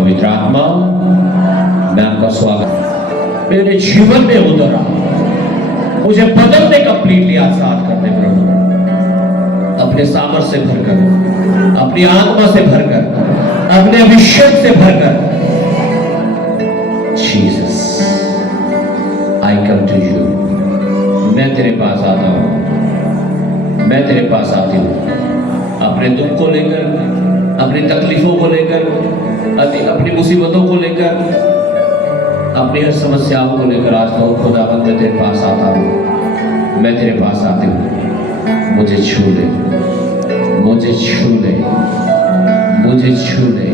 पवित्र आत्मा, मैं आपका स्वागत मेरे जीवन में उतर आओ, मुझे बदलने कंप्लीटली आजाद करने प्रभु, अपने सामर्थ्य से भरकर, अपनी आत्मा से भरकर, अपने अभिषेक से भरकर। Jesus, I come to you, मैं तेरे पास आता हूं, मैं तेरे पास आती हूं, अपने दुख को लेकर, अपनी तकलीफों को लेकर, अपनी मुसीबतों को लेकर, अपनी हर समस्याओं को लेकर आज तो खुदावंद मैं तेरे पास आता हूं, मैं तेरे पास आती हूं। मुझे छू ले, मुझे छू ले, मुझे छू ले,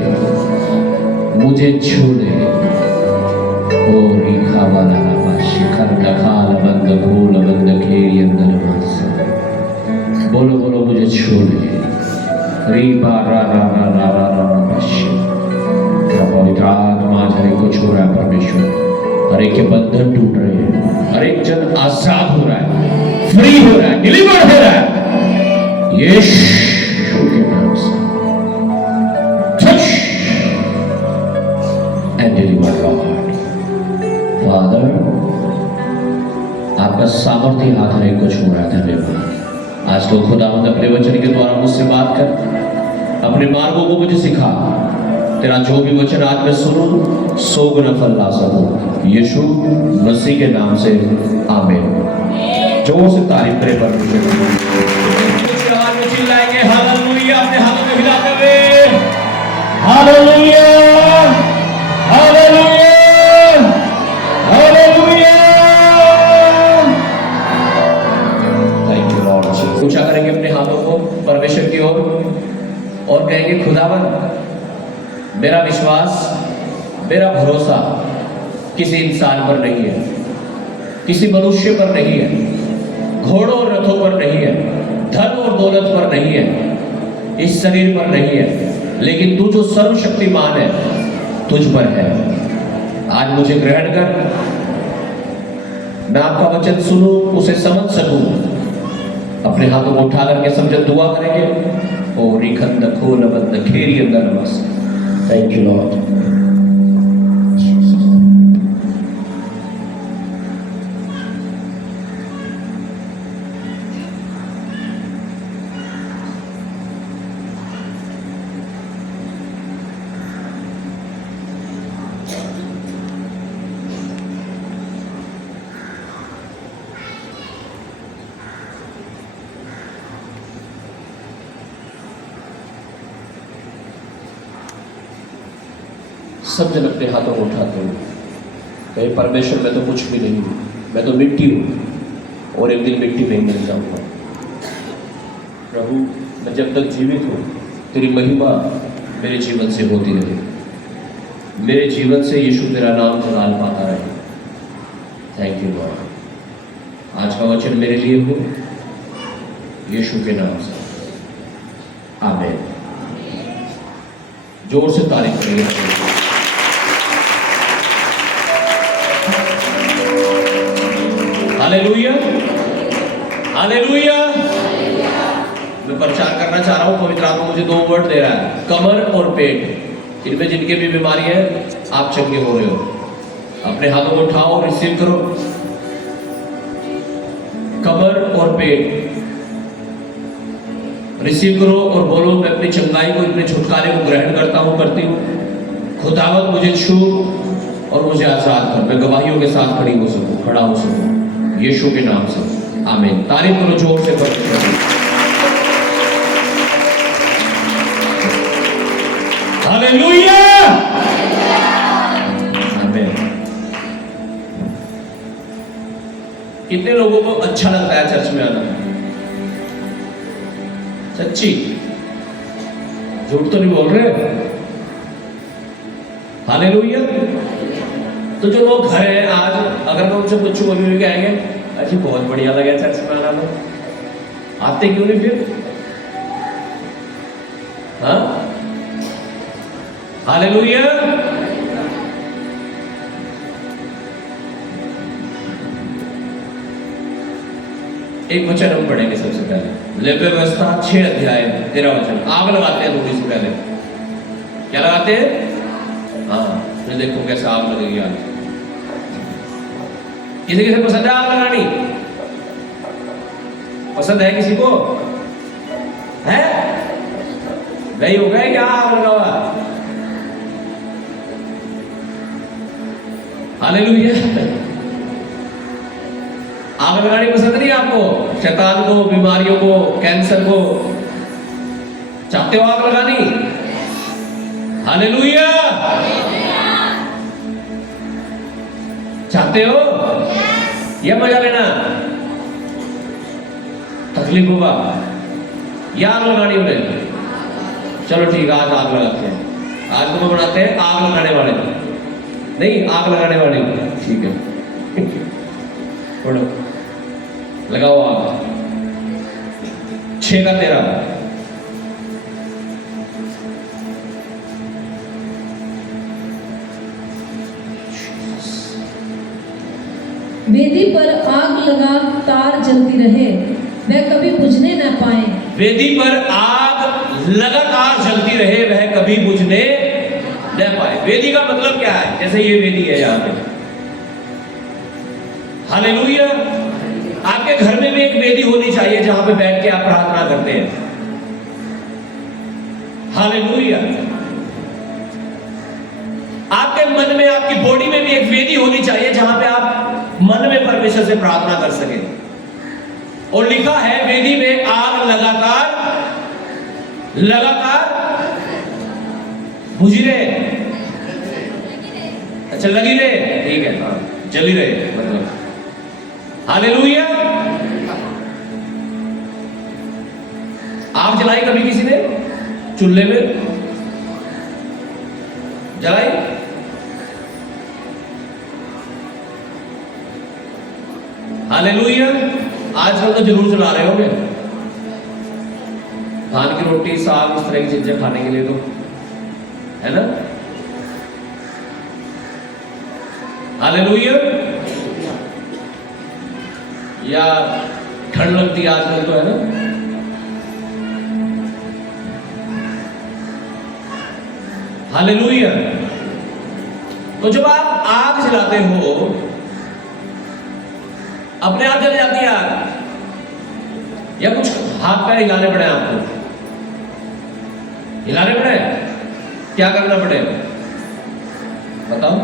मुझे छू ले। ओ रेखा वाला शिखर दखाल बंद भूल बंद खेरी अंदर मास, बोलो बोलो मुझे छू ले। रीबा रा रा रा रा रा रा पवित्र आत्मा हर एक को छू रहा है परमेश्वर, हर एक के बंधन टूट रहे हैं, हर एक जन आजाद हो रहा है, फ्री हो रहा है, डिलीवर हो रहा है यीशु के नाम से। Touch and deliver Lord father, आपका सामर्थ्य हाथ हर एक को छू रहा है। धन्यवाद। आज तो खुदावंद अपने वचन के द्वारा मुझसे बात कर, अपने मार्गों को मुझे सिखा, तेरा जो भी वचन आज मैं सुनूं 100 गुना फल ला सकूं, यीशु मसीह के नाम से आमीन। जोर से तारीफ करें परमेश्वर। आज में चिल्लाएंगे हालेलुया, अपने हाथों में हिलाते हुए hallelujah, hallelujah, hallelujah. Thank you lord ji. ऊंचा करेंगे अपने हाथों को परमेश्वर की ओर और कहेंगे खुदावन, मेरा विश्वास, मेरा भरोसा किसी इंसान पर नहीं है, किसी मनुष्य पर नहीं है, घोड़ों और रथों पर नहीं है, धन और दौलत पर नहीं है, इस शरीर पर नहीं है, लेकिन तू जो सर्वशक्तिमान है तुझ पर है। आज मुझे ग्रहण कर, मैं आपका वचन सुनूं, उसे समझ सकूं। अपने हाथों को उठा करके समझ दुआ करेंगे। ओ रिखंद खोल बंद खेरी अंदर नमस। Thank you, Lord. सब जन अपने हाथों को उठाते हुए कहे, परमेश्वर मैं तो कुछ भी नहीं हूँ, मैं तो मिट्टी हूँ और एक दिन मिट्टी में मिल जाऊँगा। प्रभु, मैं जब तक जीवित हूँ तेरी महिमा मेरे जीवन से होती रहे, मेरे जीवन से यीशु तेरा नाम जलाल पाता रहे। Thank you Lord. आज का वचन मेरे लिए हो, यीशु के नाम से आमीन। जोर से तारीफ करेंगे। Hallelujah, hallelujah. मैं प्रचार करना चाह रहा हूँ, पवित्र आत्मा मुझे 2 वर्ड दे रहा है, कमर और पेट। इनमें जिनके भी बीमारी है आप चंगे हो रहे हो, अपने हाथों को उठाओ, रिसीव करो। कमर और पेट रिसीव करो और बोलो, मैं अपनी चंगाई को, अपने छुटकारे को ग्रहण करता हूँ, करती हूँ। खुदावंद मुझे छू और मुझे आजाद कर, मैं गवाहियों के साथ खड़ा हो सकूं यीशु के नाम से आमीन। तारीफ करो जोर से परमेश्वर। हालेलुया, आमीन। कितने लोगों को अच्छा लगता है चर्च में आना? सच्ची, झूठ तो नहीं बोल रहे? हालेलुया। तो जो लोग घर हैं आज, अगर मैं उनसे पूछूं अभी भी कहेंगे अजी बहुत बढ़िया लगा चर्च में आना, तो आते क्यों नहीं फिर? हाँ, हालेलुया। एक वचन हम पढ़ेंगे सबसे पहले, लेवी व्यवस्था 6 अध्याय 13 वचन। आग लगाते हैं लोग इससे पहले, क्या लगाते हैं? फिर देखो कैसे आग लगेगी आज। किसी किसी पसंद है आग लगानी? पसंद है किसी को? है नहीं हो गया क्या आग लगा हुआ? हालेलुया। आग लगानी पसंद नहीं आपको? शैतान को, बीमारियों को, कैंसर को चाहते हो आग लगानी? हालेलुया। चाहते हो? यह मजा लेना? तकलीफ होगा या आग लगानी उन्हें? चलो ठीक है, आज आग लगाते हैं। आज को बनाते हैं आग लगाने वाले, नहीं आग लगाने वाले। ठीक है पढ़ो, लगाओ आग। 6 का 13। वेदी पर आग लगातार जलती रहे, वह कभी बुझने न पाए। वेदी पर आग लगातार जलती रहे, वह कभी बुझने न पाए। वेदी का मतलब क्या है? जैसे ये वेदी है यहाँ पे, हालेलुया। आपके घर में भी एक वेदी होनी चाहिए जहां पे बैठ के आप प्रार्थना करते हैं। हालेलुया। आपके मन में, आपकी बॉडी में भी एक वेदी होनी चाहिए जहां पे आप मन में परमेश्वर से प्रार्थना कर सकें। और लिखा है वेदी में आग लगातार बुझी रहे। अच्छा, लगी रहे, ठीक है, हाँ, जली रहे मतलब। हालेलुया। आग जलाई कभी किसी ने चूल्हे में? जलाई? हालेलुया। आजकल तो जरूर जला रहे होंगे, धान की रोटी, साग, इस तरह की चीजें खाने के लिए, तो है ना? हालेलुया। या ठंड लगती है आजकल तो, है ना? हालेलुया। तो जब आप आग जलाते हो, अपने आप जल जाती है आग या कुछ हाथ पैर हिलाने पड़े आपको? हिलाने पड़े? क्या करना पड़े बताओ?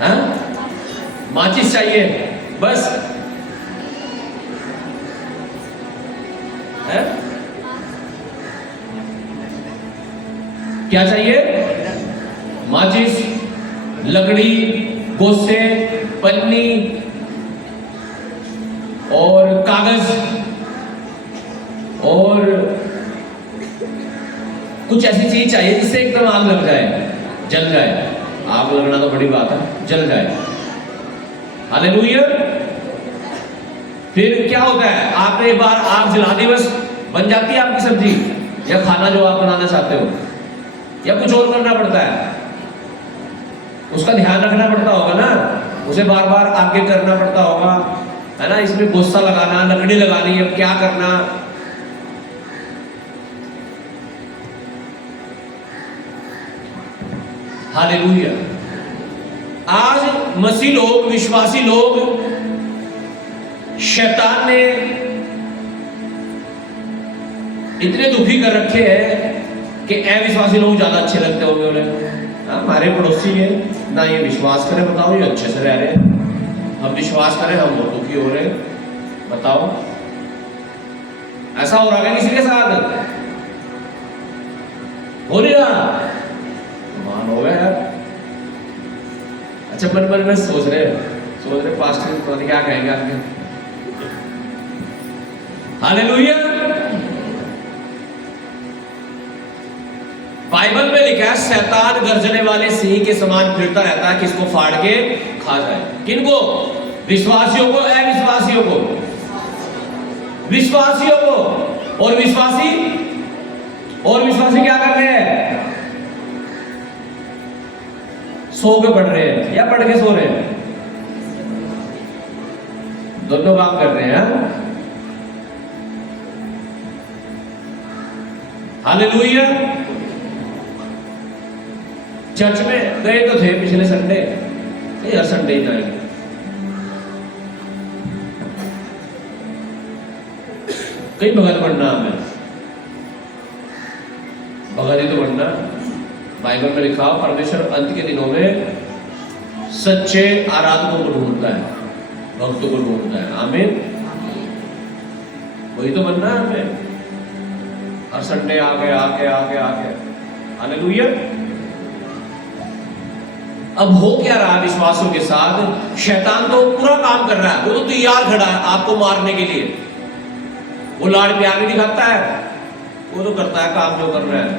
हाँ, माचिस चाहिए बस, है? क्या चाहिए? माचिस, लकड़ी, गोसे, पन्नी और कागज और कुछ ऐसी चीज चाहिए जिससे एकदम आग लग जाए, जल जाए। आग लगना तो बड़ी बात है, जल जाए। हालेलुया। फिर क्या होता है? आपने एक बार आग जला दी, बस बन जाती है आपकी सब्जी या खाना जो आप बनाना चाहते हो, या कुछ और करना पड़ता है? उसका ध्यान रखना पड़ता होगा ना, उसे बार बार आगे करना पड़ता होगा, है ना? इसमें गोस्ता लगाना, लकड़ी लगानी, अब क्या करना। हालेलुया। आज मसीह लोग, विश्वासी लोग, शैतान ने इतने दुखी कर रखे हैं कि अविश्वासी लोग ज्यादा अच्छे लगते होंगे उन्हें। हमारे पड़ोसी है ना, ये विश्वास करें, बताओ ये अच्छे से रह रहे हैं, हम विश्वास करें हम बहुत दुखी हो रहे हैं, बताओ ऐसा हो रहा है किसी के साथ? हो नहीं रहा? मान हो गया यार। अच्छा, मन में सोच रहे पास्टर पता नहीं क्या कहेंगे आपके। हालेलुया। बाइबल में लिखा है शैतान गर्जने वाले सिंह के समान फिरता रहता है, किसको फाड़ के खा जाए। किनको? विश्वासियों को, अविश्वासियों को? विश्वासियों को। और विश्वासी क्या कर रहे हैं? सो के पढ़ रहे हैं या पढ़ के सो रहे हैं? दोनों काम कर रहे हैं। हालेलुया। चर्च में गए तो थे पिछले संडे, हर संडे ही जाएंगे। कई भगत बनना हमें, भगत ही तो बनना। बाइबल में लिखा परमेश्वर अंत के दिनों में सच्चे आराधकों को ढूंढता है, भक्तों को ढूंढता है। आमीन। वही तो बनना है हमें, हर संडे आके आके आके आके। हालेलुया। अब हो क्या रहा है विश्वासों के साथ? शैतान तो पूरा काम कर रहा है, वो तो तैयार खड़ा है आपको मारने के लिए। वो लाड़ प्यार नहीं दिखाता है, वो तो करता है काम जो कर रहा है।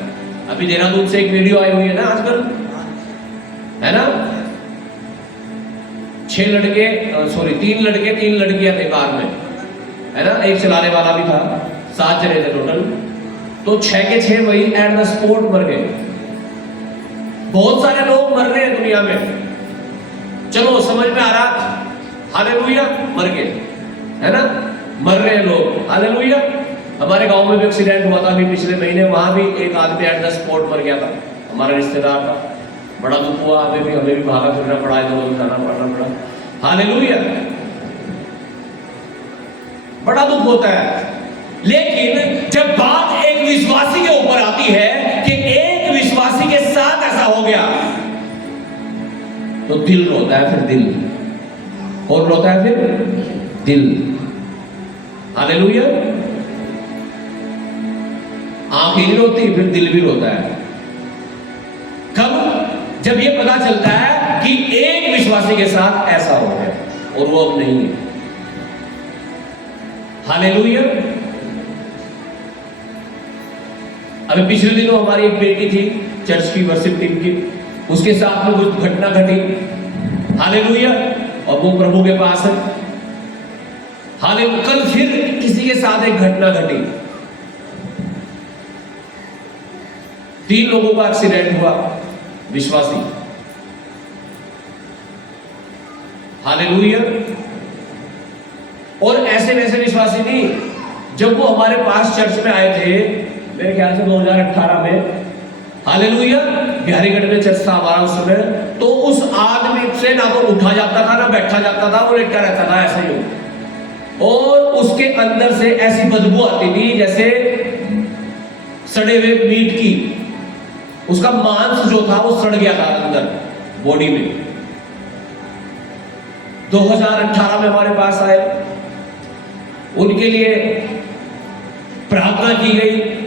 अभी देहरादून से एक वीडियो आई हुई है ना आजकल, है ना, 3 लड़के 3 लड़कियां थे कार में, है ना, एक चलाने वाला भी था, 7 जने थे टोटल। तो 6 के 6 वही एट द स्पॉट मर गए। बहुत सारे लोग मर रहे हैं दुनिया में, चलो समझ में आ रहा, हालेलुया, मर गए, है ना, मर रहे हैं लोग, हालेलुया। हमारे गांव में भी एक्सीडेंट हुआ था अभी पिछले महीने, वहां भी एक आदमी एट द स्पॉट मर गया था, हमारा रिश्तेदार था। बड़ा दुख हुआ, हमें भी भागा फिरना पड़ा, इधर जाना पड़ा, हालेलुया, बड़ा दुख होता है। लेकिन जब बात एक विश्वासी के ऊपर आती है कि एक विश्वासी के साथ ऐसा हो गया, तो दिल रोता है, फिर दिल, और रोता है फिर दिल, हालेलुया। आंख ही नहीं रोती, फिर दिल भी रोता है। कब? जब ये पता चलता है कि एक विश्वासी के साथ ऐसा हो गया और वो अब नहीं है। हालेलुया। अभी पिछले दिनों हमारी एक बेटी थी चर्च की वर्शिप टीम की, उसके साथ में कुछ घटना घटी, हालेलुया, और वो प्रभु के पास है। हालेलुया। कल फिर किसी के साथ एक घटना घटी, 3 लोगों का एक्सीडेंट हुआ, विश्वासी, हालेलुया। और ऐसे वैसे विश्वासी नहीं, जब वो हमारे पास चर्च में आए थे, मेरे ख्याल से 2018 में, हालेलुया, बिहारीगढ़ में चर्च था हमारा उस समय, तो उस आदमी से ना तो उठा जाता था ना बैठा जाता था, वो लेटा रहता था ऐसे ही, और उसके अंदर से ऐसी बदबू आती थी जैसे सड़े हुए मीट की, उसका मांस जो था वो सड़ गया था अंदर बॉडी में। 2018 में हमारे पास आए, उनके लिए प्रार्थना की गई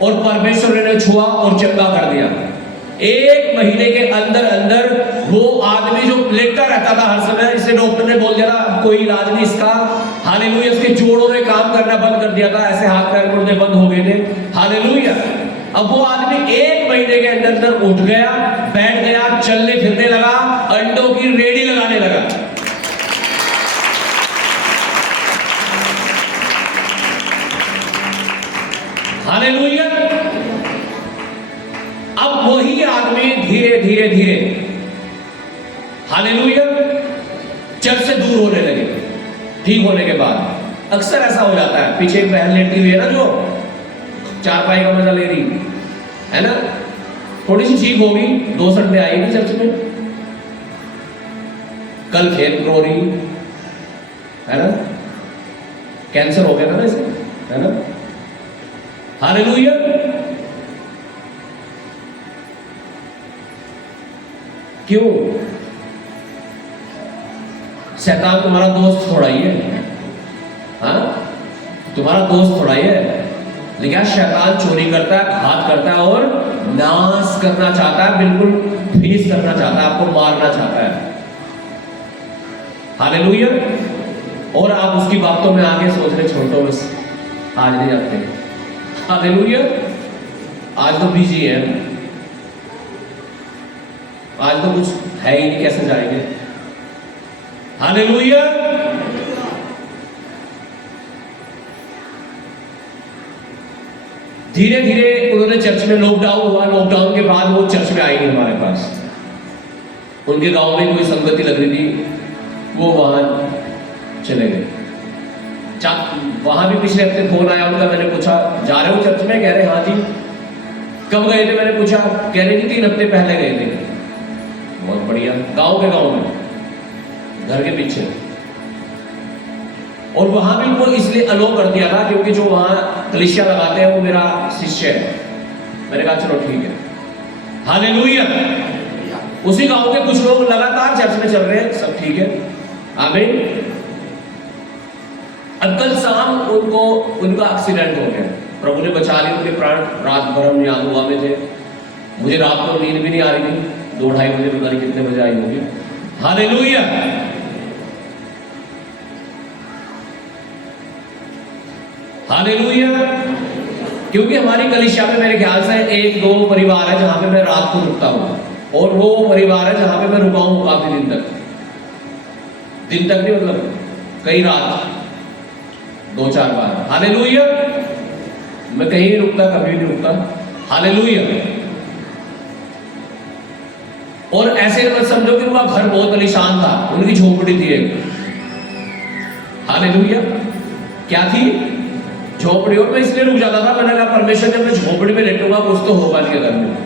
और परमेश्वर ने छुआ और चंगा कर दिया। 1 महीने के अंदर अंदर वो आदमी जो लेटा रहता था हर समय, इसे डॉक्टर ने बोल दिया था कोई इलाज नहीं इसका, हालेलुया, उसके जोड़ों ने काम करना बंद कर दिया था, ऐसे हाथ पैर मुड़ने बंद हो गए थे, हालेलुया। अब वो आदमी 1 महीने के अंदर अंदर उठ गया, बैठ गया, चलने फिरने लगा, अंडों की रेडी लगाने लगा। हालेलुया। अब वही आदमी धीरे धीरे धीरे, हालेलुया, चर्च से दूर होने लगे। ठीक होने के बाद अक्सर ऐसा हो जाता है, पीछे एक बहन लेटी हुई है ना, जो चारपाई का मजा ले रही है ना, थोड़ी सी ठीक होगी, 2 संडे आएगी चर्च में, कल फिर रो रही है ना, कैंसर हो गया था ना इसे, है ना, हालेलुया। क्यों? शैतान तुम्हारा दोस्त थोड़ा ही है, हाँ, तुम्हारा दोस्त थोड़ा ही है। लेकिन शैतान चोरी करता है, घात करता है और नाश करना चाहता है, बिल्कुल फिनिश करना चाहता है, आपको मारना चाहता है, हालेलुया। और आप उसकी बातों में आगे सोच रहे छोड़ो, बस आज नहीं जाते, हालेलुया, आज तो बिजी है, आज तो कुछ है ही नहीं, कैसे जाएंगे, हालेलुया। धीरे धीरे उन्होंने चर्च में, लॉकडाउन हुआ, लॉकडाउन के बाद वो चर्च में आएंगे हमारे पास, उनके गांव में कोई संगति लग रही थी, वो वहां चले गए। वहां भी पिछले हफ्ते फोन आया उनका, मैंने पूछा जा रहे हो चर्च में? कह रहे हाँ जी। कब गए थे मैंने पूछा, कह रहे कि 3 हफ्ते पहले गए थे। बहुत बढ़िया, गांव में घर के पीछे। और वहां भी वो इसलिए अलो कर दिया था क्योंकि जो वहां कलीसिया लगाते हैं वो मेरा शिष्य है। मैंने कहा चलो ठीक है, हालेलुया। उसी गांव के कुछ लोग लगातार चर्च में चल रहे हैं, सब ठीक है, आमीन। अब कल शाम उनका एक्सीडेंट हो गया, प्रभु ने बचा लिया उनके प्राण। रात भर हम यहाँ दुआ में थे, मुझे रात को नींद भी नहीं आ रही थी, 2-2:30 बजे, पता नहीं कितने बजे आई होगी। Hallelujah, hallelujah. क्योंकि हमारी कलीसिया में मेरे ख्याल से 1-2 परिवार है जहां पे मैं रात को रुकता हूं, और वो परिवार है जहां पे मैं रुका हूं काफी दिन तक नहीं, मतलब कई रात, 2-4 बार। हालेलुया, मैं कहीं नहीं रुकता, कभी नहीं रुकता। हालेलुया। और ऐसे मत समझो कि उनका घर बहुत आलीशान था, उनकी झोपड़ी थी एक। हालेलुया, क्या थी? झोपड़ी। और मैं इसलिए रुक जाता था, मैंने कहा परमेश्वर जब मैं झोपड़ी में लेटूंगा कुछ तो होगा नहीं घर में।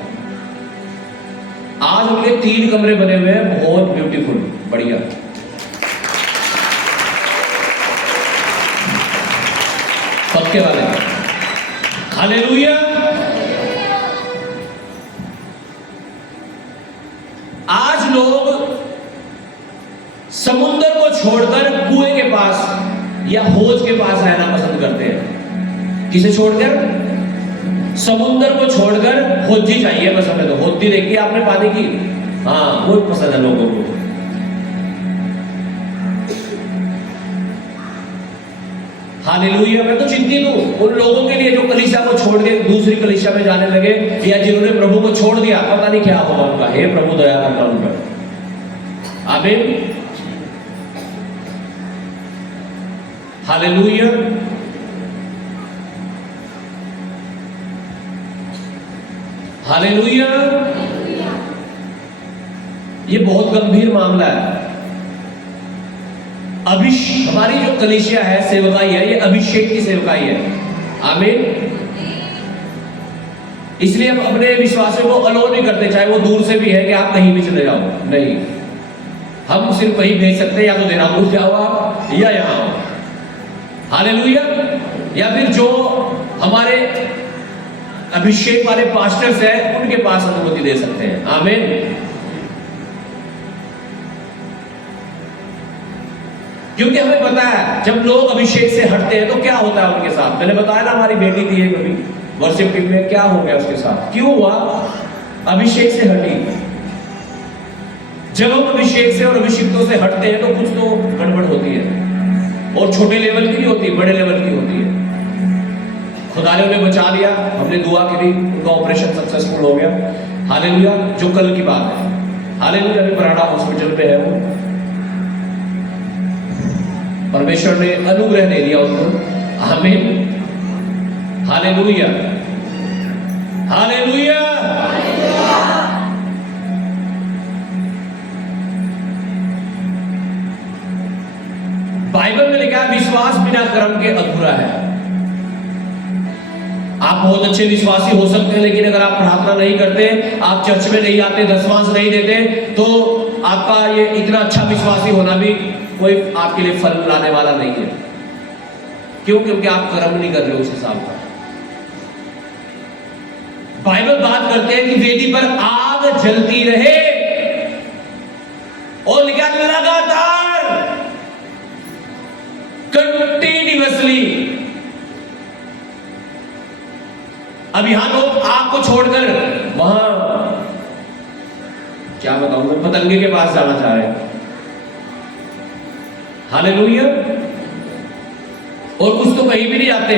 आज उनके 3 कमरे बने हुए हैं, बहुत ब्यूटीफुल, बढ़िया। पक्के वाले। हालेलुया। आज लोग समुद्र को छोड़कर कुएं के पास या हौज के पास रहना पसंद करते हैं। किसे छोड़कर? समुद्र को छोड़कर हौजी चाहिए बस हमें। तो हौजी देखी आपने पानी की? हाँ, बहुत पसंद है लोगों को। हालेलुया। मैं तो चिंतित हूं उन लोगों के लिए जो कलीसिया को छोड़ के दूसरी कलीसिया में जाने लगे, या जिन्होंने प्रभु को छोड़ दिया, पता नहीं क्या होगा उनका। हे प्रभु दया करना उन पर। आमीन। हालेलुया। हालेलुया। ये बहुत गंभीर मामला है। हमारी जो कलीसिया है, सेवकाई है, ये अभिषेक की सेवकाई है। आमीन। इसलिए हम अपने विश्वासियों को अलो नहीं करते, चाहे वो दूर से भी है, कि आप कहीं भी चले जाओ। नहीं, हम सिर्फ कहीं भेज सकते हैं, या तो देहरादून जाओ आप, या यहां आओ। हालेलुया। या फिर जो हमारे अभिषेक वाले पास्टर्स हैं, उनके पास अनुमति दे सकते हैं। आमीन। क्योंकि हमें पता है जब लोग अभिषेक से हटते हैं तो क्या होता है उनके साथ। मैंने बताया ना, हमारी बेटी थी एक अभी वर्शिप टीम में, क्या हो गया उसके साथ, क्यों हुआ? अभिषेक से हटी। जब हम अभिषेक से और अभिषिक्तों से हटते हैं तो कुछ तो गड़बड़ होती है, और छोटे लेवल की नहीं होती, बड़े लेवल की होती है। खुदा ने उन्हें बचा लिया, हमने दुआ की, उनका ऑपरेशन सक्सेसफुल हो गया। हालेलुया। जो कल की बात है। हालेलुया। अभी बराड़ा हॉस्पिटल पे है वो। परमेश्वर ने अनुग्रह दे दिया उनको। आमीन। हालेलुया। हालेलुया। बाइबल में लिखा है विश्वास बिना कर्म के अधूरा है। आप बहुत अच्छे विश्वासी हो सकते हैं, लेकिन अगर आप प्रार्थना नहीं करते, आप चर्च में नहीं आते, दशमांश नहीं देते, तो आपका ये इतना अच्छा विश्वासी होना भी कोई आपके लिए फल लाने वाला नहीं है। क्यों? क्योंकि आप कर्म नहीं कर रहे उस हिसाब का। बाइबल बात करते हैं कि वेदी पर आग जलती रहे, और लिखा लगातार, कंटिन्यूअसली। अब यहां लोग आग को छोड़कर वहां, क्या बताऊं मैं, पतंगे के पास जाना चाह रहे हैं। हालेलुया। और कुछ तो कहीं भी नहीं जाते,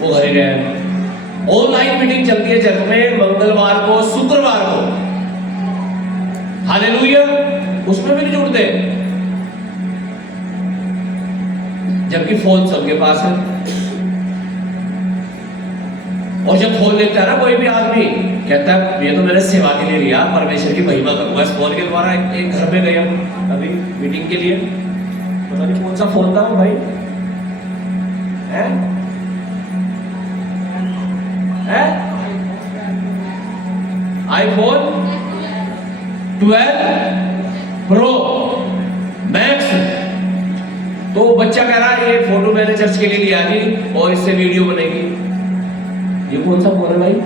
वो घरे गए। ऑनलाइन मीटिंग चलती है चर्च में मंगलवार को, शुक्रवार को। हालेलुया। उसमें भी नहीं जुड़ते, जबकि फोन सबके पास है। और जब फोन लेता है ना कोई भी आदमी, कहता है ये तो मैंने सेवा के लिए लिया, परमेश्वर की महिमा करूंगा इस फोन के द्वारा। एक घर में गए हम अभी मीटिंग के लिए, पता नहीं कौन सा फोन था वो भाई है, है iPhone 12 Pro Max। तो बच्चा कह रहा है ये फोटो मैंने चर्च के लिए लिया जी और इससे वीडियो बनेगी। ये कौन सा फोन है भाई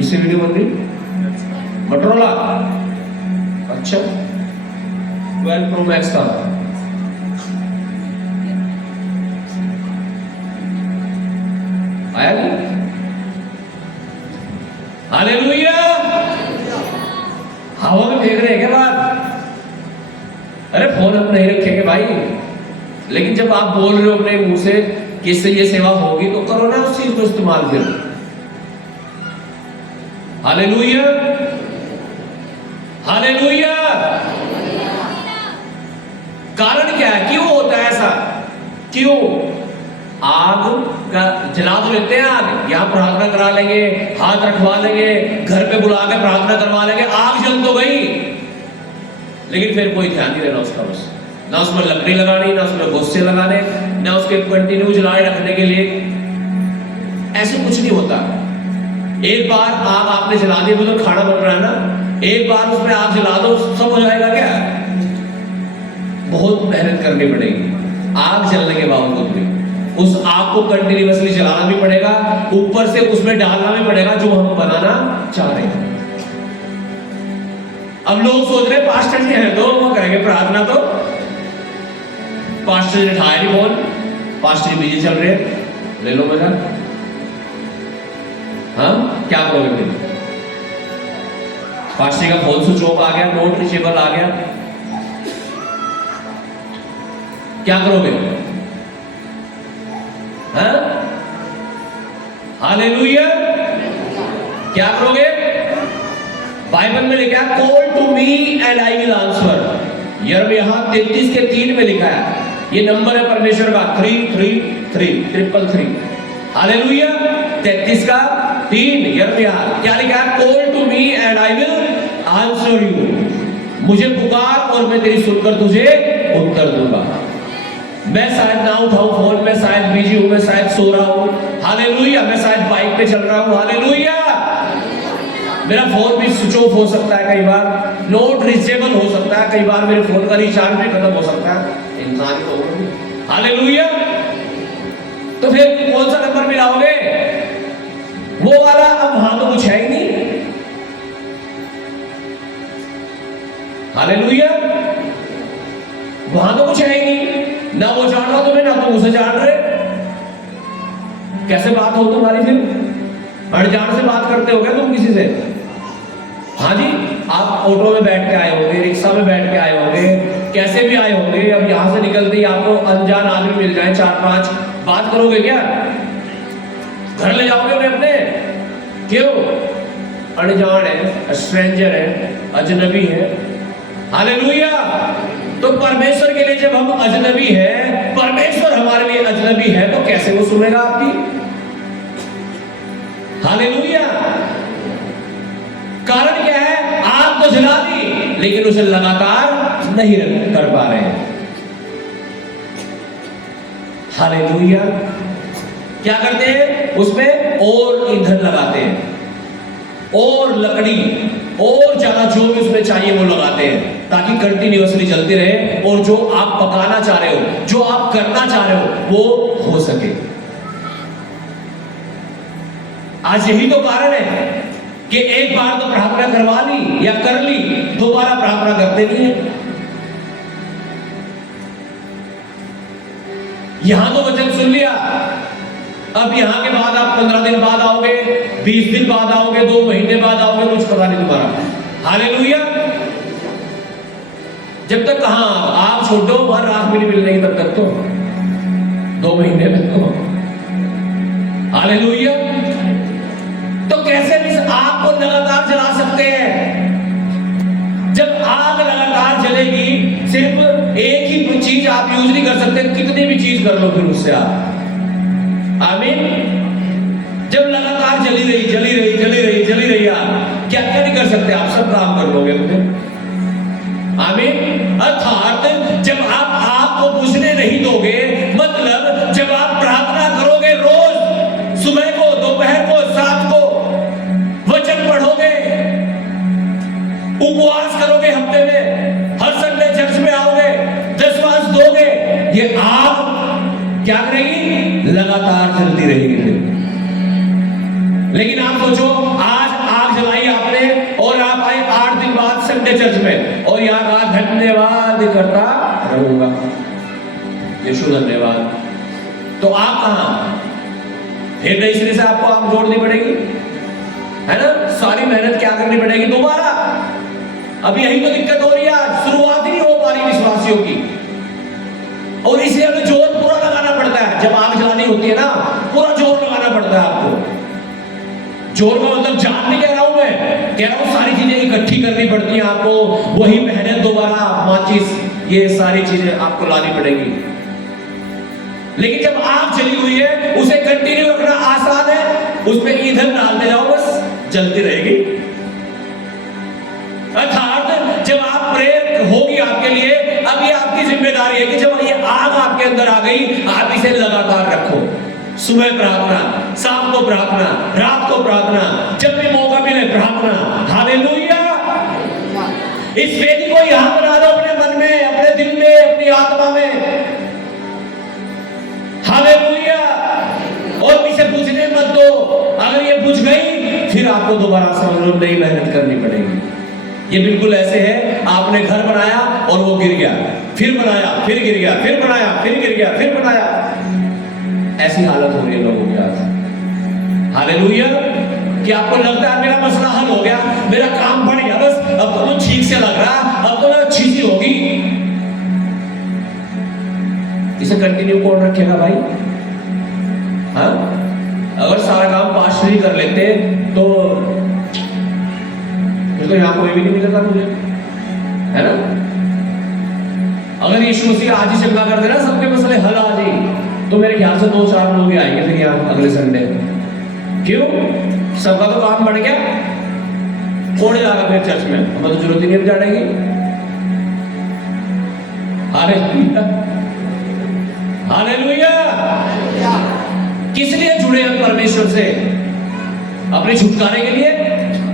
इससे वीडियो बन रही? मोटरोला। अच्छा 12 Pro Max था। आया नहीं? हालेलुया। हवा में फेंक रहे हैं क्या बात? अरे फोन हम नहीं रखेंगे भाई, लेकिन जब आप बोल रहे हो अपने मुंह से कि इससे ये सेवा होगी तो करो ना उस चीज को इस्तेमाल फिर। Hallelujah hallelujah. कारण क्या है, क्यों होता है ऐसा? क्यों? आग का जला तो लेते हैं, आग यहां प्रार्थना करा लेंगे, हाथ रखवा लेंगे, घर पे बुला के प्रार्थना करवा लेंगे, आग जल तो गई, लेकिन फिर कोई ध्यान नहीं देना उसका, बस ना उसमें लकड़ी लगानी, ना उसमें गोश्ते लगाने, ना उसके कंटिन्यू जलाए रखने के लिए। ऐसे कुछ नहीं होता। एक बार आग आपने जला दी, मतलब खाना बन रहा है ना, एक बार उसमें आग जला दो सब हो जाएगा क्या? बहुत मेहनत करनी पड़ेगी। आग जलने के बावजूद भी उस आग को कंटिन्यूअसली जलाना भी पड़ेगा, ऊपर से उसमें डालना भी पड़ेगा जो हम बनाना चाह रहे हैं। अब लोग सोच रहे पास्टर जी हैं तो वो करेंगे प्रार्थना, तो पास्टर जी ने उठाया नहीं फोन, पास्टर जी बिजी चल रहे हैं, ले लो मजा। हाँ क्या करोगे फिर? पास्टर जी का फोन स्विच ऑफ आ गया, नॉट रीचेबल आ गया, क्या करोगे? हाँ हालेलुया। क्या करोगे? बाइबल में लिखा है call to me and I will answer. यिर्मयाह 33:3 में लिखा है, ये नंबर है परमेश्वर का 333 हालेलुया। 33:3 यिर्मयाह क्या लिखा है? Call to me and I will answer you. मुझे पुकार और मैं तेरी सुनकर तुझे उत्तर दूंगा। मैं शायद ना उठाऊं फोन, मैं शायद बिजी हूं, मैं शायद सो रहा हूं, हालेलुया, मैं शायद बाइक पे चल रहा हूं, हालेलुया, मेरा फोन भी स्विच ऑफ हो सकता है, कई बार नॉट रीचेबल हो सकता है, कई बार मेरे फोन का रिचार्ज भी खत्म हो सकता है, इंसान ही तो हो, हालेलुया। तो फिर कौन सा नंबर मिलाओगे? वो वाला? अब वहां तो कुछ है ही नहीं, हालेलुया, वहां तो कुछ है ही नहीं, ना वो जान रहा तुम्हें, ना तुम उसे जान रहे, कैसे बात हो तुम्हारी फिर? अनजान से बात करते हो क्या तुम किसी से? हाँ जी, आप ऑटो में बैठ के आए होंगे, रिक्शा में बैठ के आए होंगे, कैसे भी आए होंगे, अब यहां से निकलते ही आपको अनजान आदमी मिल जाए 4-5, बात करोगे क्या? घर ले जाओगे उन्हें अपने? क्यों? अनजान है, स्ट्रेंजर है, अजनबी है, हालेलुया। तो परमेश्वर के लिए जब हम अजनबी हैं, परमेश्वर हमारे लिए अजनबी है, तो कैसे वो सुनेगा आपकी? हालेलुया। कारण क्या है? आग तो जला दी, लेकिन उसे लगातार नहीं कर पा रहे हैं, हालेलुया। क्या करते हैं? उसमें और ईंधन लगाते हैं, और लकड़ी, और ज्यादा जो भी उसमें चाहिए वो लगाते हैं, ताकि कंटिन्यूअसली जलती रहे, और जो आप पकाना चाह रहे हो, जो आप करना चाह रहे हो, वो हो सके। आज यही तो कारण है कि एक बार तो प्रार्थना करवा ली या कर ली, दोबारा प्रार्थना करते नहीं है। यहां तो वचन सुन लिया, अब यहां के बाद आप 15 दिन बाद आओगे, 20 दिन बाद आओगे, 2 महीने बाद आओगे, कुछ पता नहीं तुम्हारा, हालेलुया। जब तक कहां आप छोड़ो वहां राख भी नहीं मिलने तब तक तो 2 महीने में तो, हालेलुया। तो कैसे इस आग को लगातार जला सकते हैं? जब आग लगातार जलेगी, सिर्फ एक ही चीज आप यूज नहीं कर सकते, कितनी भी चीज कर लो फिर उससे आप, आमीन। जब लगातार जली रही आप क्या क्या नहीं कर सकते, आप सब काम कर लोगे तुम्हें, आमीन। अर्थात जब आप आग को बुझने नहीं दोगे, मतलब जब आप प्रार्थना करोगे रोज, सुबह को, दोपहर को, लेकिन आप सोचो, आज आग जलाई आपने और आप आए 8 दिन बाद संडे चर्च में और यहाँ कहा धन्यवाद करता रहूंगा, यीशु धन्यवाद। तो आप कहां? फिर नई सिरे से आपको आग जोड़नी पड़ेगी, है ना? सारी मेहनत क्या करनी पड़ेगी दोबारा। अब यही तो दिक्कत हो रही है, शुरुआत ही नहीं हो पा रही विश्वासियों की, और इसलिए हमें जोर पूरा लगाना पड़ता है। जब आग जलानी होती है ना, पूरा जोर लगाना पड़ता है आपको। जोर का मतलब जान नहीं कह रहा हूं, मैं कह रहा हूं सारी चीजें इकट्ठी करनी पड़ती हैं आपको, वही मेहनत दोबारा, माचिस, ये सारी चीजें आपको लानी पड़ेगी। लेकिन जब आग जली हुई है, उसे कंटिन्यू रखना आसान है, उसमें ईंधन डालते जाओ, बस जलती रहेगी। अर्थात जब आप प्रेयर होगी आपके लिए, अब ये आपकी जिम्मेदारी है कि जब ये आग आपके अंदर आ गई, आप इसे लगातार रखो। सुबह प्रार्थना, शाम को प्रार्थना, रात को प्रार्थना, जब भी मौका मिले प्रार्थना। हालेलुया। इस वेदी को यहां बना दो, अपने मन में, अपने दिल में, अपनी आत्मा में। हालेलुया। और इसे बुझने मत दो। अगर ये बुझ गई, फिर आपको दोबारा समझ लो नई मेहनत करनी पड़ेगी। ये बिल्कुल ऐसे है, आपने घर बनाया और वो गिर गया, फिर बनाया, फिर गिर गया, फिर बनाया, फिर गिर गया, फिर बनाया। ऐसी हालत हो रही है लोगों की आज। हालेलुया। कि आपको लगता है मेरा मसला हल हो गया, मेरा काम बढ़ गया, बस अब तो ठीक से लग रहा, अब तो अच्छी सी होगी। इसे कंटिन्यू कौन रखेगा भाई? हाँ, अगर सारा काम पास्टर ही कर लेते तो यहाँ कोई भी नहीं मिलता मुझे, है ना? अगर यीशु मसीह आज ही चंगा कर देना, सबके मसले हल आ जाए, तो मेरे ख्याल से 2-4 लोग ही आएंगे फिर यहाँ अगले संडे। क्यों? सबका तो काम बढ़ गया, कौन जाएगा फिर चर्च में? हमें तो जरूरत ही नहीं जाने की। Hallelujah, hallelujah. किस लिए जुड़े हैं परमेश्वर से? अपने छुटकारे के लिए,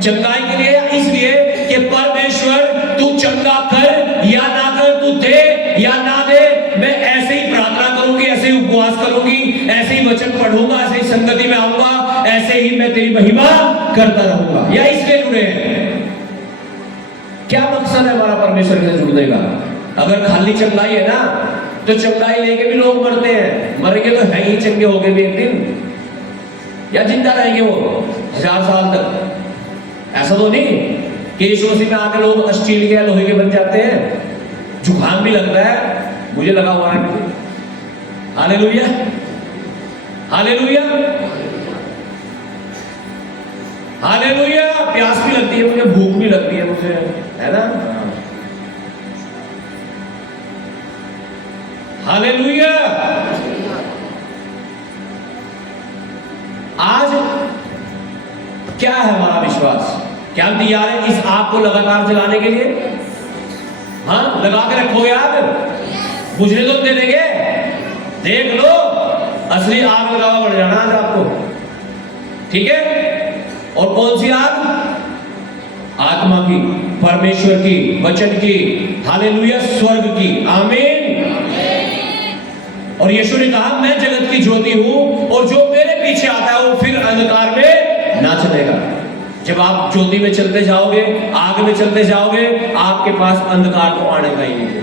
चंगाई के लिए, या इसलिए कि परमेश्वर तू चंगा कर या ना कर, तू दे या ना दे, मैं ऐसे ही प्रार्थना करूंगी, ऐसे ही उपवास करूंगी, ऐसे ही वचन पढ़ूंगा, ऐसे ही संगति में आऊंगा, ऐसे ही मैं तेरी महिमा करता रहूंगा। या इसलिए जुड़े हैं? क्या मकसद है हमारा परमेश्वर से जुड़ने का? अगर खाली चंगाई है ना, तो चंगाई लेके भी लोग मरते हैं, मरेंगे तो है ही चंगे होके भी एक दिन, या जिंदा रहेंगे वो 1000 साल तक। ऐसा तो नहीं कि यीशु मसीह में आके लोग स्टील के, लोहे के बन जाते हैं। जुकाम भी लगता है, मुझे लगा हुआ है। Hallelujah, hallelujah, hallelujah. प्यास भी लगती है मुझे, भूख भी लगती है मुझे, है ना? हालेलुया। आज क्या है हमारा विश्वास? क्या हम तैयार हैं इस आग को लगातार जलाने के लिए? हाँ, लगा के रखोगे आग, बुझने तो दे देंगे। देख लो, असली आग लगावा बढ़ जाना आज आपको, ठीक है? और कौन सी आग? आत्मा की, परमेश्वर की, वचन की, हालेलुया, स्वर्ग की। आमीन। और यीशु ने कहा मैं जगत की ज्योति हूं, और जो मेरे पीछे आता है वो फिर अंधकार में ना चलेगा। जब आप ज्योति में चलते जाओगे, आग में चलते जाओगे, आपके पास अंधकार को आने का ही नहीं।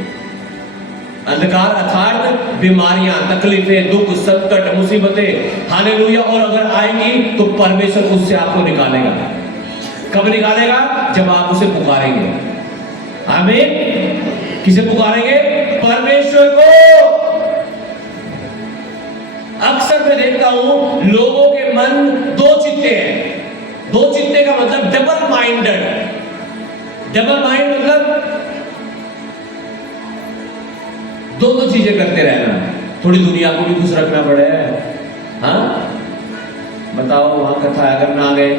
अंधकार अर्थात बीमारियां, तकलीफें, दुख, संकट, मुसीबतें, हालेलुया। और अगर आएंगी तो परमेश्वर उससे आपको निकालेगा। कब निकालेगा? जब आप उसे पुकारेंगे। आमीन। किसे पुकारेंगे? परमेश्वर को। अक्सर मैं देखता हूं लोगों के मन दो चित्ते हैं। दो चित्ते का मतलब डबल माइंडेड। डबल माइंड मतलब दो चीजें करते रहना। थोड़ी दुनिया को भी खुश रखना पड़े। हाँ, बताओ वहां कथा अगर ना गए,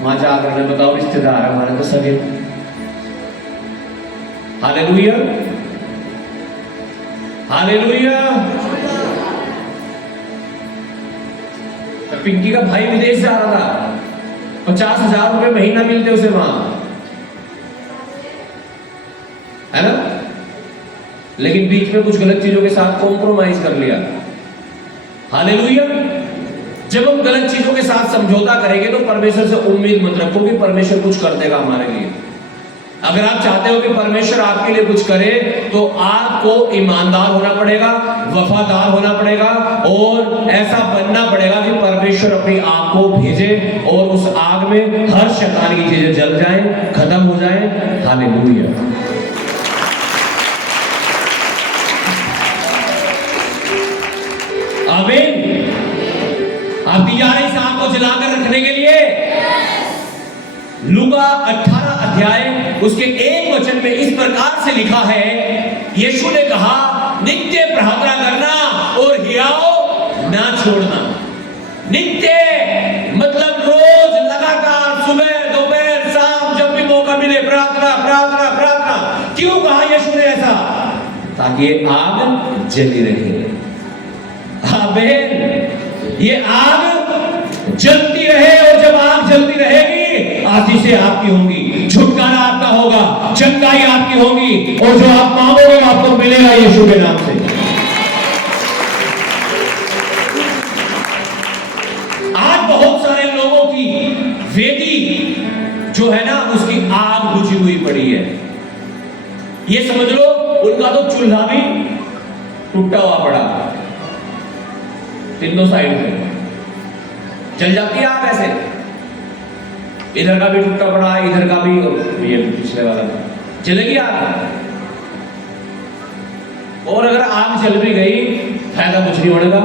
वहां जाकर बताओ रिश्तेदार हमारे तो सगे। Hallelujah, hallelujah. पिंकी का भाई विदेश जा रहा था, 50,000 रुपए महीना मिलते उसे वहां, है ना? लेकिन बीच में कुछ गलत चीजों के साथ कॉम्प्रोमाइज कर लिया। हालेलुया। जब हम गलत चीजों के साथ समझौता करेंगे तो परमेश्वर से उम्मीद मत रखो कि परमेश्वर कुछ कर देगा हमारे लिए। अगर आप चाहते हो कि परमेश्वर आपके लिए कुछ करे तो आपको ईमानदार होना पड़ेगा, वफादार होना पड़ेगा और ऐसा बनना पड़ेगा कि परमेश्वर अपनी आग को भेजे और उस आग में हर शैतान की चीजें जल जाएं, खत्म हो जाएं। हालेलुया। आमीन। आप तैयार हैं इस आग को जलाकर रखने के लिए? लूका 18 अध्याय उसके 1 वचन में इस प्रकार से लिखा है, यीशु ने कहा नित्य प्रार्थना करना और हियाव ना छोड़ना। नित्य मतलब रोज लगातार, सुबह दोपहर शाम जब भी मौका मिले प्रार्थना प्रार्थना प्रार्थना। क्यों कहा यीशु ने ऐसा? ताकि आग जली रहे। आमीन। ये आग जलती रहे और जब आग जलती रहेगी आशीषें आपकी होंगी, छुटकारा आपका होगा, चंगाई आपकी होगी और जो आप मांगोगे आपको मिलेगा यीशु के नाम से। आज बहुत सारे लोगों की वेदी जो है ना उसकी आग बुझी हुई पड़ी है। ये समझ लो उनका तो चूल्हा भी टूटा हुआ पड़ा, तीनों साइड में जल जाती है आग ऐसे। इधर का भी टूटा पड़ा, इधर का भी, ये पिछले वाला चलेगी आग। और अगर आग जल भी गई फायदा कुछ नहीं होने का।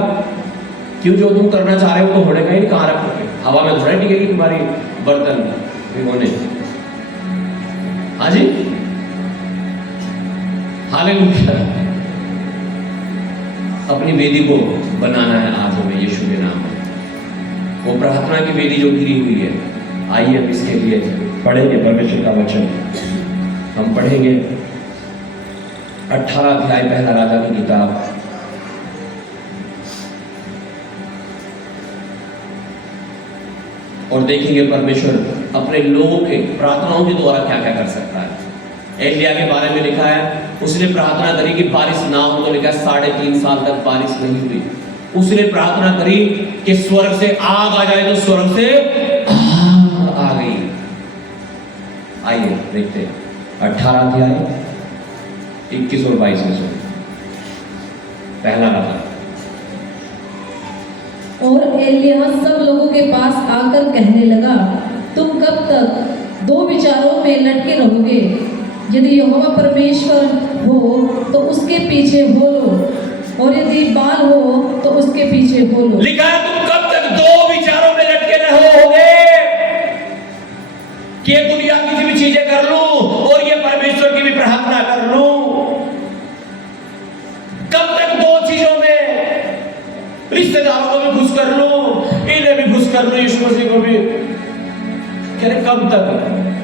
क्यों? जो तुम करना चाह रहे हो तो होने का ही, कहां रखोगे? हवा में थोड़ा टिकेगी तुम्हारी बर्तन भिगोने। हाँ जी, हालेलुया। अपनी वेदी को बनाना है आज हमें यीशु के नाम में। वो प्रार्थना की वेदी जो गिरी हुई है, आइए हम इसके लिए पढ़ेंगे परमेश्वर का वचन। हम पढ़ेंगे 18 अध्याय पहला राजा की किताब, और देखेंगे परमेश्वर अपने लोगों के प्रार्थनाओं के द्वारा क्या क्या कर सकता है। एलिया के बारे में लिखा है, उसने प्रार्थना करी कि बारिश ना हो, तो लिखा है 3.5 साल तक बारिश नहीं हुई। उसने प्रार्थना करी कि स्वर्ग से आग आ जाए, तो स्वर्ग से आग आ गई। आइए देखते हैं 18 अध्याय 21 और 22 में सुनिए पहला राजा। और एलिय्याह सब लोगों के पास आकर कहने लगा, तुम कब तक दो विचारों में लटके रहोगे? यदि यहोवा परमेश्वर हो तो उसके पीछे बोलो, और यदि बाल हो तो उसके पीछे बोलो। लिखा है तुम कब तक दो विचारों में लटके रहोगे कि दुनिया की भी चीजें कर लूं और ये परमेश्वर की भी प्रार्थना कर लूं। कब तक दो चीजों में? रिश्तेदारों को भी खुश कर लूं, इन्हें भी खुश कर लूं, यीशु मसीह को भी। कह रहे कब तक?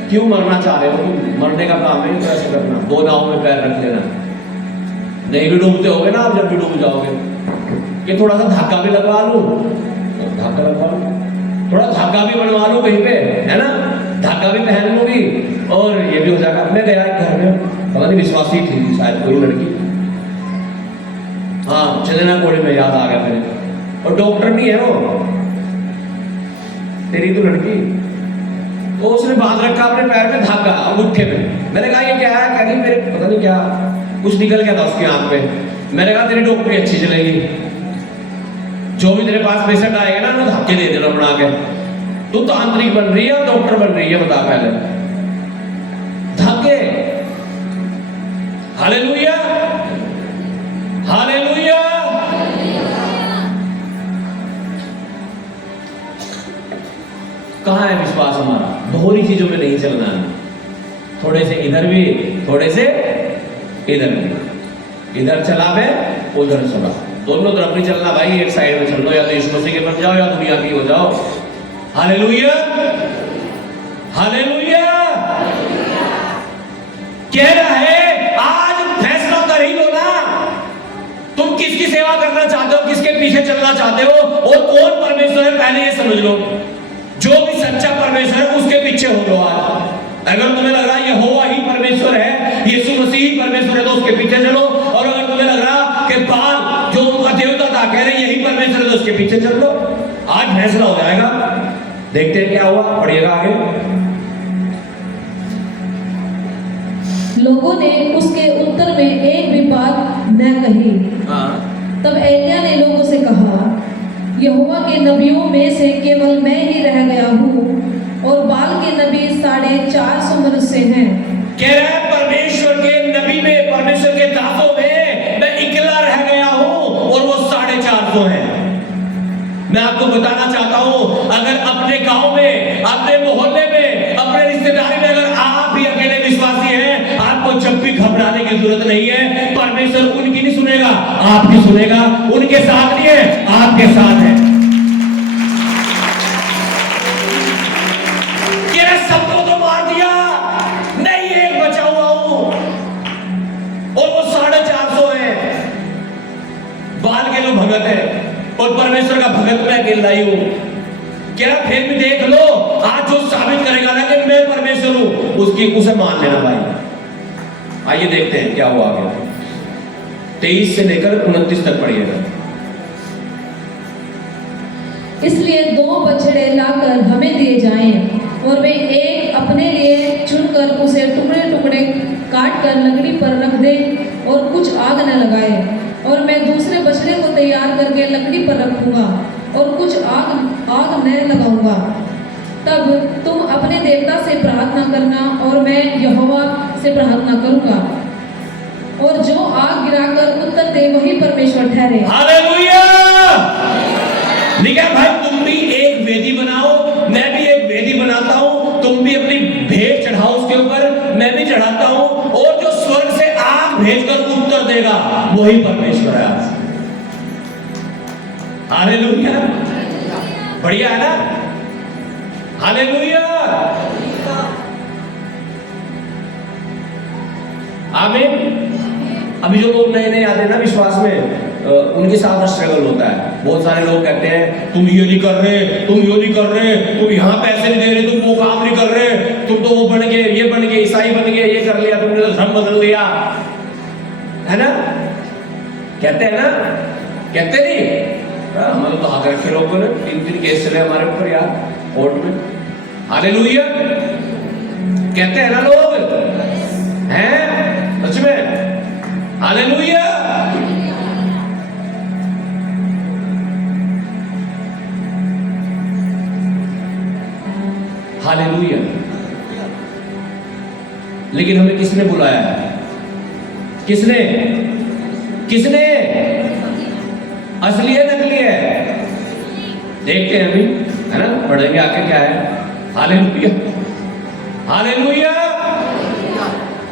क्यों मरना चाह रहे हो? मरने का काम है तो ऐसे करना, दो नाव में पैर रख लेना। नहीं भी डूबते होगे ना आप, जब भी डूब जाओगे कि थोड़ा सा धक्का भी लगवा लूं, धक्का लगवा लूं, थोड़ा धक्का भी बनवा लूं कहीं पे, है ना, धक्का भी पहन लूंगी और ये भी हो जाएगा। मैं गया घर में, पता नहीं विश्वासी थी शायद कोई लड़की, हाँ चले ना कोड़े में, याद आ गया मेरे, और डॉक्टर नहीं है वो, तेरी तो लड़की, तो उसने बांध रखा अपने पैर में धागा अंगूठे में। मैंने कहा ये क्या है? कह रही मेरे पता नहीं क्या कुछ निकल गया था उसकी आंख पे। मैंने कहा तेरी डॉक्टरी अच्छी चलेगी, जो भी तेरे पास पेशेंट आएगा ना वो धक्के दे देना बना के। तू तो आंतरिक बन रही है, डॉक्टर बन रही है, बता पहले धक्के। Hallelujah, hallelujah. कहाँ है विश्वास हमारा? दोहरी चीजों में नहीं चलना है, थोड़े से इधर भी थोड़े से इधर भी, इधर चला मैं उधर चला, दोनों तरफ नहीं चलना भाई। एक साइड में चल लो, या तो यीशु मसीह के बन जाओ या दुनिया की हो जाओ। Hallelujah, hallelujah. कह रहा है आज फैसला कर ही लो ना, तुम किसकी सेवा करना चाहते हो, किसके पीछे चलना चाहते हो और कौन परमेश्वर है पहले ये समझ लो। जो भी सच्चा परमेश्वर है उसके पीछे हो लो आज। अगर तुम्हें लग रहा है यहोवा ही परमेश्वर है, यीशु मसीह ही परमेश्वर है, तो उसके पीछे चलो। और अगर तुम्हें लग रहा कि बाल जो उनका देवता था कह रहे यही परमेश्वर है, तो उसके पीछे चल लो। आज फैसला हो जाएगा। देखते हैं क्या हुआ, पढ़िएगा आगे। लोगों ने उसके उत्तर में एक भी बात न कही। तब एलिय्याह ने लोगों से कहा, यहोवा के नबियों में से केवल मैं ही रह गया हूँ और बाल के नबी 450 मनुष्य हैं। कह रहा है परमेश्वर के नबी में, परमेश्वर के दासों में मैं अकेला रह गया हूँ और वो 450 हैं। मैं आपको बताना चाहता हूँ, अगर अपने गांव में, अपने मोहल्ले में, अपने रिश्तेदारी में अगर आप ही अकेले विश्वासी हैं, आपको जब भी घबराने की जरूरत नहीं है। परमेश्वर उनकी नहीं सुनेगा, आपकी सुनेगा। उनके साथ नहीं है, आपके साथ है। सबको तो मार दिया, नहीं एक बचा हुआ हूं और वो 450 है। बाल के लोग भगत है और परमेश्वर का भगत मैं अकेला ही हूं। क्या फिर भी देख लो, आज जो साबित करेगा ना कि मैं परमेश्वर हूं, उसे मान लेना भाई। आइए देखते हैं क्या हुआ आगे। 23 से लेकर 29 तक पढ़िएगा। इसलिए 2 बछड़े लाकर हमें दिए जाएं और वे एक अपने लिए चुनकर उसे टुकड़े टुकड़े काट कर लकड़ी पर रख दे और कुछ आग न लगाए। और मैं दूसरे बछड़े को तैयार करके लकड़ी पर रखूंगा और कुछ आग न लगाऊंगा। तब तुम अपने देवता से प्रार्थना करना और मैं यहोवा से प्रार्थना करूंगा, और जो आग गिराकर उत्तर दे वही परमेश्वर ठहरे। हालेलुया। लिखा भाई, तुम भी एक वेदी बनाओ, मैं भी एक वेदी बनाता हूं, तुम भी अपनी भेंट चढ़ाओ उसके ऊपर, मैं भी चढ़ाता हूं, और जो स्वर्ग से आग भेजकर उत्तर देगा वही परमेश्वर है। हालेलुया, बढ़िया है ना? हालेलुया, आमीन। अभी जो लोग नए नए आते हैं ना विश्वास में, उनके साथ स्ट्रगल होता है। बहुत सारे लोग कहते हैं तुम ये नहीं कर रहे, तुम ये नहीं कर रहे, तुम यहाँ पैसे नहीं दे रहे, तुम वो काम नहीं कर रहे, तुम तो वो बन गए, ये बन गए, ईसाई बन गए, ये कर लिया, तुमने तो धर्म बदल लिया, है ना? कहते हैं ना? कहते नहीं? हमारे तो आगे रखे लोगों ने 3 केस चले हमारे ऊपर यार कोर्ट में। हालेलुया, कहते हैं ना लोग, हैं सच में? हालेलुया। हालेलुया। लेकिन हमें किसने बुलाया है? किसने? किसने? असली है नकली है? देखते हैं अभी, है ना? पढ़ेंगे आगे क्या है। Hallelujah, hallelujah.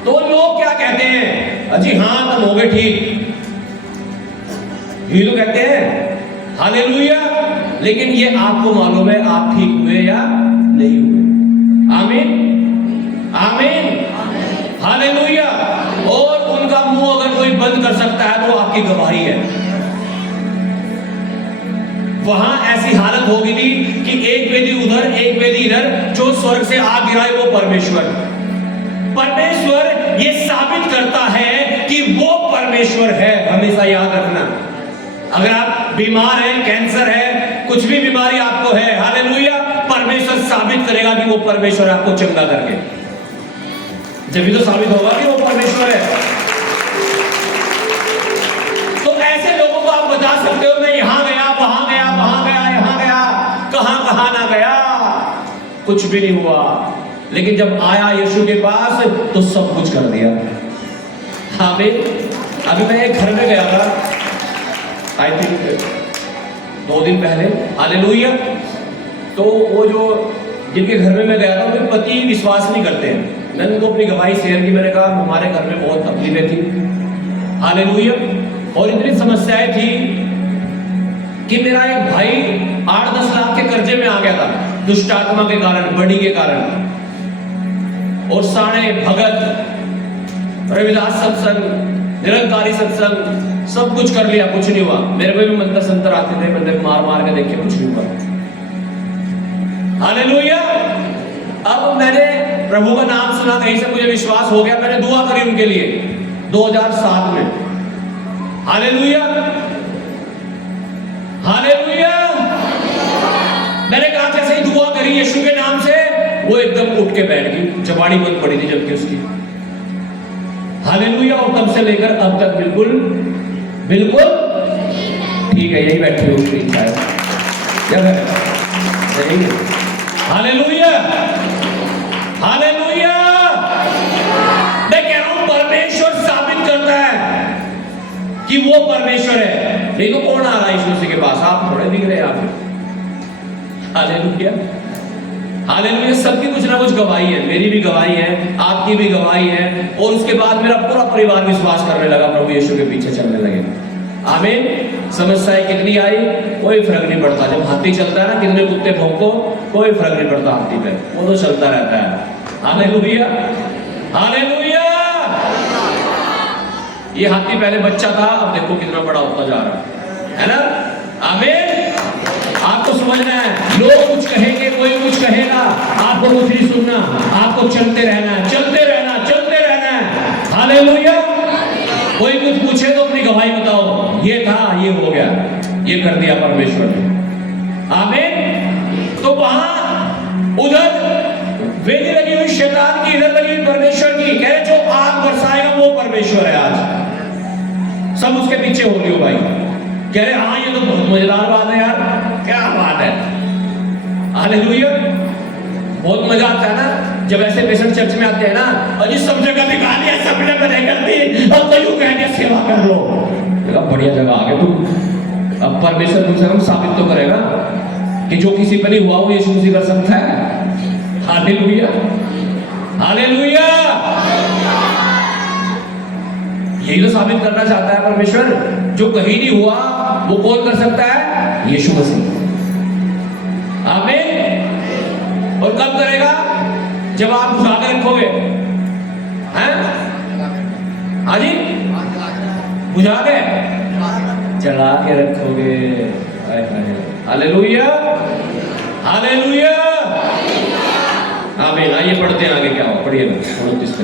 तो लोग क्या कहते हैं? अजी हाँ तुम हो गए ठीक, ये तो कहते हैं। हालेलुया। लेकिन ये आपको मालूम है आप ठीक हुए या नहीं हुए? आमीन, आमीन, हालेलुया। और उनका मुंह अगर कोई बंद कर सकता है तो आपकी गवाही है। वहां ऐसी हालत होगी थी कि एक वेदी उधर एक वेदी इधर, जो स्वर्ग से आग गिराए वो परमेश्वर। परमेश्वर ये साबित करता है कि वो परमेश्वर है। हमेशा याद रखना, अगर आप बीमार हैं, कैंसर है, कुछ भी बीमारी आपको है, हालेलुया, परमेश्वर साबित करेगा कि वो परमेश्वर आपको चंगा करके, जब भी तो साबित होगा कि वो परमेश्वर है। तो ऐसे लोगों को आप बता सकते हो मैं यहां गया, वहां गया, वहां गया, यहां गया, कहां कहां ना गया, कुछ भी नहीं हुआ। लेकिन जब आया यीशु के पास तो सब कुछ कर दिया। हाँ भाई, अभी मैं एक घर में गया था, आई थिंक 2 दिन पहले, हालेलुया। तो वो जो जिनके घर में मैं गया था उनके पति विश्वास नहीं करते हैं। मैंने उनको अपनी गवाही शेयर की, मैंने कहा हमारे घर में बहुत तकलीफें थी, हालेलुया, और इतनी समस्याएं थी कि मेरा एक भाई 8-10 लाख के कर्जे में आ गया था, दुष्ट आत्मा के कारण, बड़ी के कारण। और सारे भगत, रविदास सत्संग, निरंकारी सत्संग, सब कुछ कर लिया, कुछ नहीं हुआ। मेरे को भी मंत्र संतर आते थे, मैंने मार मार के देखे, कुछ नहीं हुआ। हालेलुया। अब मैंने प्रभु का नाम सुना, कहीं से मुझे विश्वास हो गया, मैंने दुआ करी उनके लिए 2007 में। हालेलुया, हालेलुया, वो एकदम उठ के बैठ गई, जबाड़ी बंद पड़ी थी जबकि उसकी। हालेलुया। और तब से लेकर अब तक बिल्कुल बिल्कुल ठीक है, यही बैठी होगी शायद, क्या करें। Hallelujah, hallelujah. मैं कह रहा हूं परमेश्वर साबित करता है कि वो परमेश्वर है। नहीं तो कौन आ रहा है यीशु मसीह के पास? आप थोड़े दिख रहे हैं आप। Hallelujah, hallelujah. सबकी कुछ ना कुछ गवाही है, मेरी भी गवाही है, आपकी भी गवाही है। और उसके बाद मेरा पूरा परिवार विश्वास करने लगा, प्रभु यीशु के पीछे चलने लगे। आमीन। समस्याएं कितनी आई कोई फर्क नहीं पड़ता। जब हाथी चलता है ना, कितने कुत्ते भौंको कोई फर्क नहीं पड़ता हाथी पे, वो तो चलता रहता है। Hallelujah, hallelujah. ये हाथी पहले बच्चा था, अब देखो कितना बड़ा होता जा रहा है ना। आमीन। आपको समझना है, लोग कुछ कहेंगे, कोई कुछ कहेगा, आपको कुछ नहीं सुनना, आपको चलते रहना है, चलते रहना, चलते रहना है। हालेलुया। कोई कुछ पूछे तो अपनी गवाही बताओ, ये था, ये हो गया, ये कर दिया परमेश्वर ने। आमीन। तो वहां उधर वेदी लगी हुई शैतान की, इधर लगी हुई परमेश्वर की। कह रहे जो आग बरसाएगा वो परमेश्वर है। आज सब उसके पीछे हो रही हो भाई। कह रहे हाँ ये तो बहुत मजेदार बात है यार, क्या बात है। हालेलुया। बहुत मजा आता है ना जब ऐसे पेशेंट चर्च में आते हैं ना, और ये सब जगह दिखा दिया, सब जगह नहीं करती, अब तो यूं कह दिया सेवा कर लो। बढ़िया जगह आ गए तुम। अब परमेश्वर तुमसे हम साबित तो करेगा कि जो किसी पर नहीं हुआ वो यीशु मसीह कर सकता है। Hallelujah, hallelujah. यही तो साबित करना चाहता है परमेश्वर। जो कहीं नहीं हुआ वो कौन कर सकता है? यीशु मसीह। आमीन। और कब करेगा? जब आप बुझा के रखोगे, हैं? हाँ जी, बुझा के जला के रखोगे। Hallelujah, hallelujah. आमीन। आइए पढ़ते हैं आगे क्या हो, पढ़िए 29 से।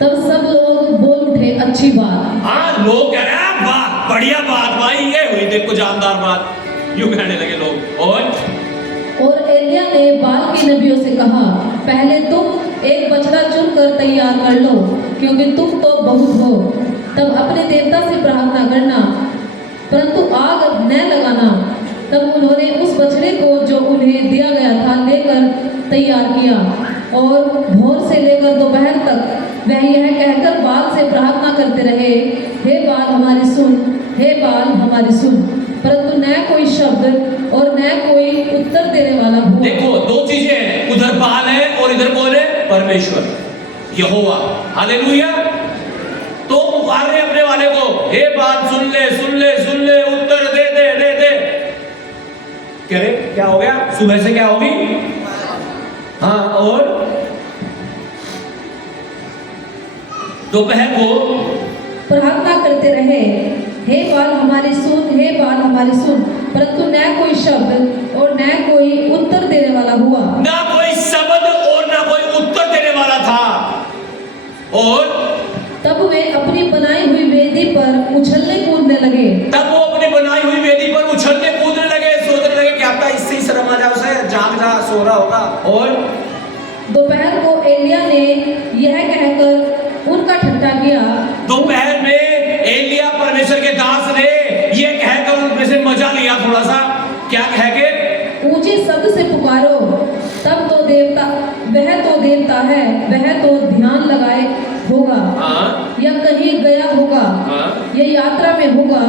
तब सब लोग बोल उठे अच्छी बात। हाँ, लोग कह रहे हैं वाह बढ़िया बात भाई, ये हुई देखो जानदार बात, यूं कहने लगे लोग। और एलिया ने बाल की नबियों से कहा, पहले तुम एक बछड़ा चुनकर तैयार कर लो, क्योंकि तुम तो बहुत हो। तब अपने देवता से प्रार्थना करना, परंतु आग न लगाना। तब उन्होंने उस बछड़े को जो उन्हें दिया गया था लेकर तैयार किया, और भोर से लेकर दोपहर तक वह यह कहकर बाल से प्रार्थना करते रहे, हे बाल हमारी सुन, हे बाल हमारी सुन। परंतु न कोई शब्द और न कोई उत्तर देने वाला हुआ। देखो दो चीजें हैं, उधर बाल है और इधर कौन है? परमेश्वर, यहोवा। हालेलुया। तो पुकार रहे अपने वाले को, हे बाल सुन ले, सुन ले, सुन ले, उत्तर दे दे, दे दे। कह रहे क्या हो गया? सुबह से क्या होगी? हाँ, और दोपहर को प्रार्थना करते रहे, हे बाल हमारी सुन, हे बाल हमारी सुन। परंतु न कोई शब्द और न कोई उत्तर देने वाला हुआ। ना कोई शब्द और ना कोई उत्तर देने वाला था। और तब वे अपनी बनाई हुई वेदी पर उछलने कूदने लगे। तब वो अपनी बनाई हुई वेदी पर उछलने कूदने लगे, सोचने लगे क्या पता इससे ही शर्म आ जाए उसे, जाग जा, सो रहा होगा। और दोपहर को एलिया ने यह कहकर उनका ठट्ठा किया। दोपहर में एलिया परमेश्वर के दास ने यह कहकर उनमें से मजा लिया थोड़ा सा। क्या कह के? ऊंचे शब्द से पुकारो, तब तो देवता, वह तो देवता है, वह तो ध्यान लगाए होगा, या कहीं गया होगा, या यात्रा में होगा,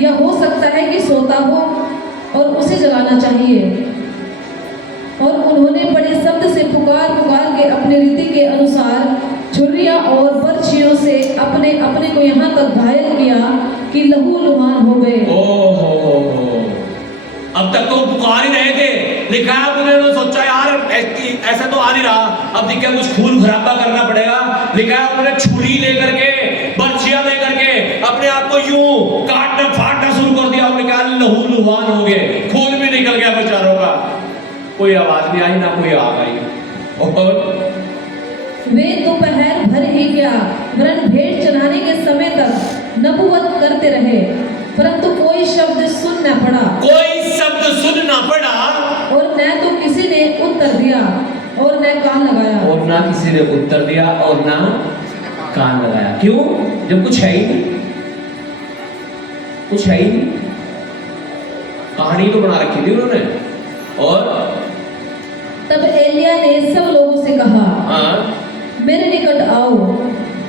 या हो सकता है कि सोता हो और उसे जगाना चाहिए। और उन्होंने बड़े शब्द से पुकार पुकार के अपने रीति के अनुसार छुरिया और बर्छियों से अपने अपने को यहाँ तक घायल किया कि लहू लुहान हो गए। अब तक तो पुकार ही रहे थे, लिखा है उन्होंने सोचा यार ऐसा तो आ नहीं रहा, अब देखिए कुछ खून खराबा करना पड़ेगा। लिखा है उन्होंने छुरी लेकर के, बर्छियां लेकर के अपने आप को यूं काटना फाड़ना शुरू कर दिया। उन्होंने कहा लहू लुहान हो गए, खून भी निकल गया बेचारों का। कोई आवाज नहीं आई, ना कोई आग आई। और वे दोपहर भर ही क्या वरन भेंट चढ़ाने के समय तक नबुवत करते रहे, परंतु कोई शब्द सुन न पड़ा। कोई शब्द सुन न उत्तर दिया और ना कान लगाया। क्यों? जब कुछ है ही नहीं, कुछ है ही नहीं। कहानी तो बना रखी थी उन्होंने। और तब एलिया ने सब लोगों से कहा, हाँ, मेरे निकट आओ।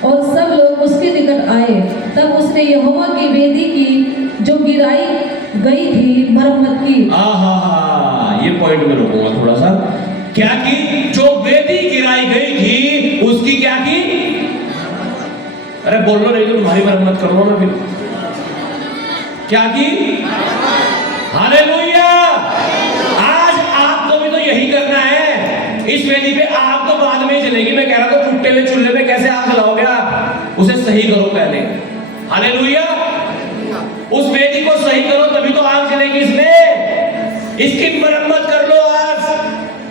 और सब लोग उसके निकट आए। तब उसने यहोवा की वेदी की जो गिराई गई थी मरम्मत की। ये पॉइंट में रुकूंगा थोड़ा सा। क्या की? जो वेदी गिराई गई थी उसकी क्या की? अरे बोलो नहीं तो तुम्हारी मरम्मत करूंगा मैं फिर। क्या की? हालेलुया। आज आपको भी तो यही करना है। इस वेदी पे आग तो बाद में ही जलेगी। मैं कह रहा था टूटे हुए चूल्हे पे कैसे आग जलाओगे आप? उसे सही करो पहले। हालेलुया। उस वेदी को सही करो तभी तो आग जलेगी इसमें। इसकी मरम्मत कर लो